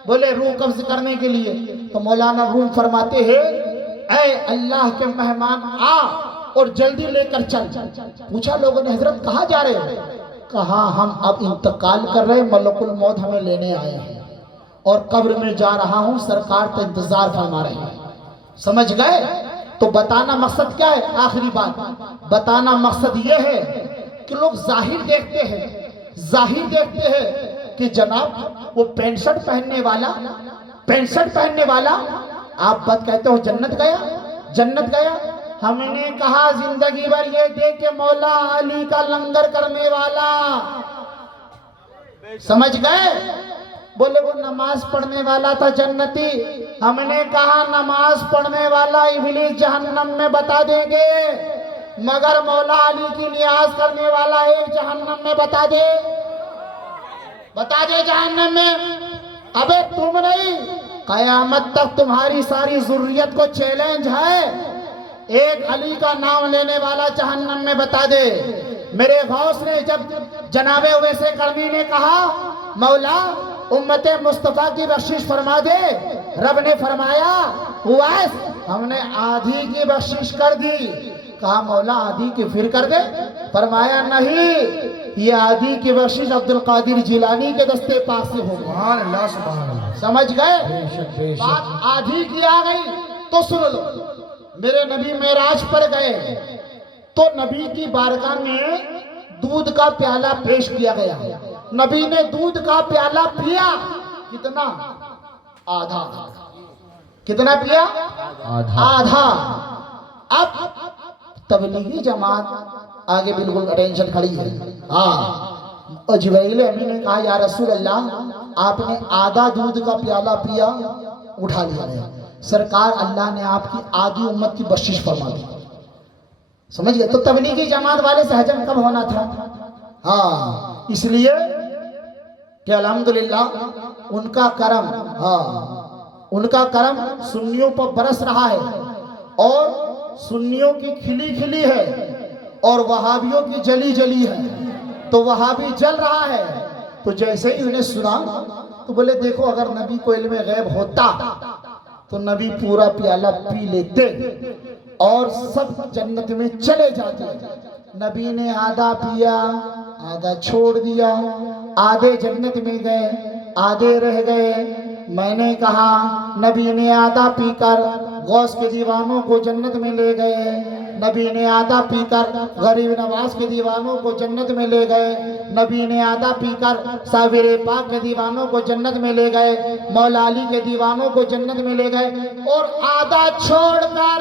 बोले रूह कब्ज करने के लिए, तो मौलाना रूम फरमाते हैं ऐ अल्लाह के मेहमान आ और जल्दी लेकर चल। पूछा लोगों ने हजरत कहाँ जा रहे हो? कहा हम अब इंतकाल कर रहे, मलकुल मौत हमें लेने आए हैं और कब्र में जा रहा हूँ, सरकार का इंतजार फरमा रहे हैं। समझ गए? तो बताना मकसद क्या है? आखिरी बात बताना मकसद ये है कि लोग जाहिर देखते हैं कि जनाब वो पैंट शर्ट पहनने वाला आप बात कहते हो जन्नत गया। हमने कहा जिंदगी भर ये देखे मौला अली का लंगर करने वाला, समझ गए? बोले वो नमाज पढ़ने वाला था जन्नती। हमने कहा नमाज पढ़ने वाला इब्लीस जहन्नम में बता देंगे, मगर मौला अली की नियाज करने वाला एक जहन्नम में बता दे जहन्नम में। अबे तुम नहीं, कयामत तक तुम्हारी सारी जुर्रियत को चैलेंज है, एक अली का नाम लेने वाला जहन्नम में बता दे। मेरे गौस ने जब जनाबे वैसे करनी ने कहा मौला उम्मते मुस्तफा की बख्शिश फरमा दे, रब ने फरमाया उवैस हमने आधी की बख्शिश कर दी। कहा मौला आधी की फिर कर दे, फरमाया नहीं, ये आधी की बख्शिश अब्दुल कादिर जिलानी के दस्ते पाक से होगी। सुभान अल्लाह, सुभान अल्लाह। समझ गए? बेशक बेशक। बात आधी की आ गई तो सुन लो। मेरे नबी मेराज पर गए तो नबी की बारगाह में दूध का प्याला पेश किया गया। नबी ने दूध का प्याला पिया, कितना? आधा। कितना पिया? आधा। अब तबलीगी जमात आगे बिल्कुल अटेंशन खड़ी है। हाँ, और जिब्राइल अमीन ने कहा या रसूल अल्लाह आपने आधा दूध का प्याला पिया, उठा लिया गया। सरकार अल्लाह ने आपकी आधी उम्मत की बख्शिश फरमा दी। समझ गए? तो तबलीगी जमात वाले से हजम कब होना था? हाँ, इसलिए कि अल्हम्दुलिल्लाह उनका करम, हाँ उनका करम सुन्नियों पर बरस रहा है, और सुन्नियों की खिली खिली है और वहाबियों की जली जली है। तो वहाबी जल रहा है। तो जैसे ही उन्हें सुना तो बोले देखो अगर नबी को इल्म गैब होता तो नबी पूरा प्याला पी लेते और सब जन्नत में चले जाते। नबी ने आधा पिया, आधा छोड़ दिया, आधे जन्नत में गए, आधे रह गए। मैंने कहा नबी ने आधा पीकर गौस के दीवानों को जन्नत में ले गए, नबी ने आधा पीकर गरीब नवाज के दीवानों को जन्नत में ले गए, नबी ने आधा पीकर साबिर पाक के दीवानों को जन्नत में ले गए, मौला अली के दीवानों को जन्नत में ले गए, और आधा छोड़कर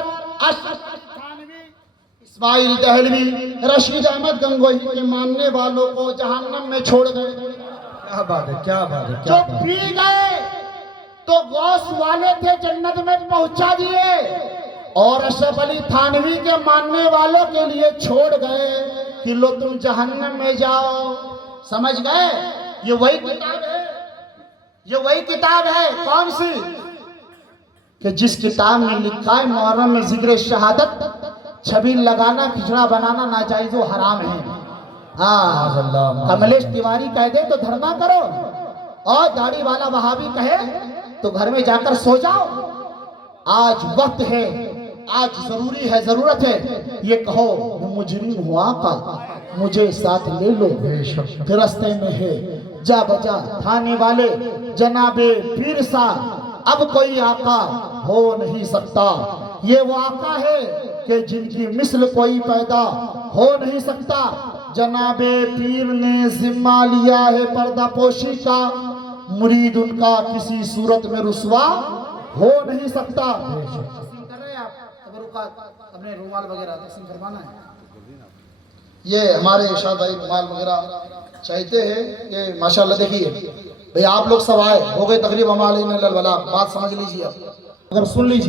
इस्माइल दहलवी, रशीद अहमद गंगोही के मानने वालों को जहन्नम में छोड़ गए। क्या बात है, क्या बात है, जो क्या बात है। पी गए तो गौस वाले थे जन्नत में पहुंचा दिए, और अशरफ अली थानवी के मानने वालों के लिए छोड़ गए कि लो तुम जहन्नम में जाओ। समझ गए? ये वही किताब है, ये वही किताब है। कौन सी? कि जिस किताब में लिखा है मुहर्रम में जिक्र शहादत, छबील लगाना, खिचड़ा बनाना नाजायज व हराम है। हाँ, कमलेश तिवारी कह दे तो धरना करो, और दाढ़ी वाला वहाबी कहे तो घर में जाकर सो जाओ। आज वक्त है, आज जरूरी है, जरूरत है, ये कहो मैं मुजरिम हूँ आका, मुझे साथ ले लो, रास्ते में है जा बजा थाने वाले जनाबे पीर सा, अब कोई आका हो नहीं सकता। ये वो आका है कि जिनकी मिस्ल कोई पैदा हो नहीं सकता। जनाबे पीर ने जिम्मा लिया है पर्दा पोशी का, मुरीद उनका किसी सूरत में रुसवा हो नहीं सकता। अपने रुमाल वगैरह करवाना है, ये हमारे इरशाद भाई रुमाल वगैरह चाहते हैं कि माशाल्लाह। देखिए भाई आप लोग सब आए हो गए तकरीब, हमारे बात समझ लीजिए, अगर सुन लीजिए।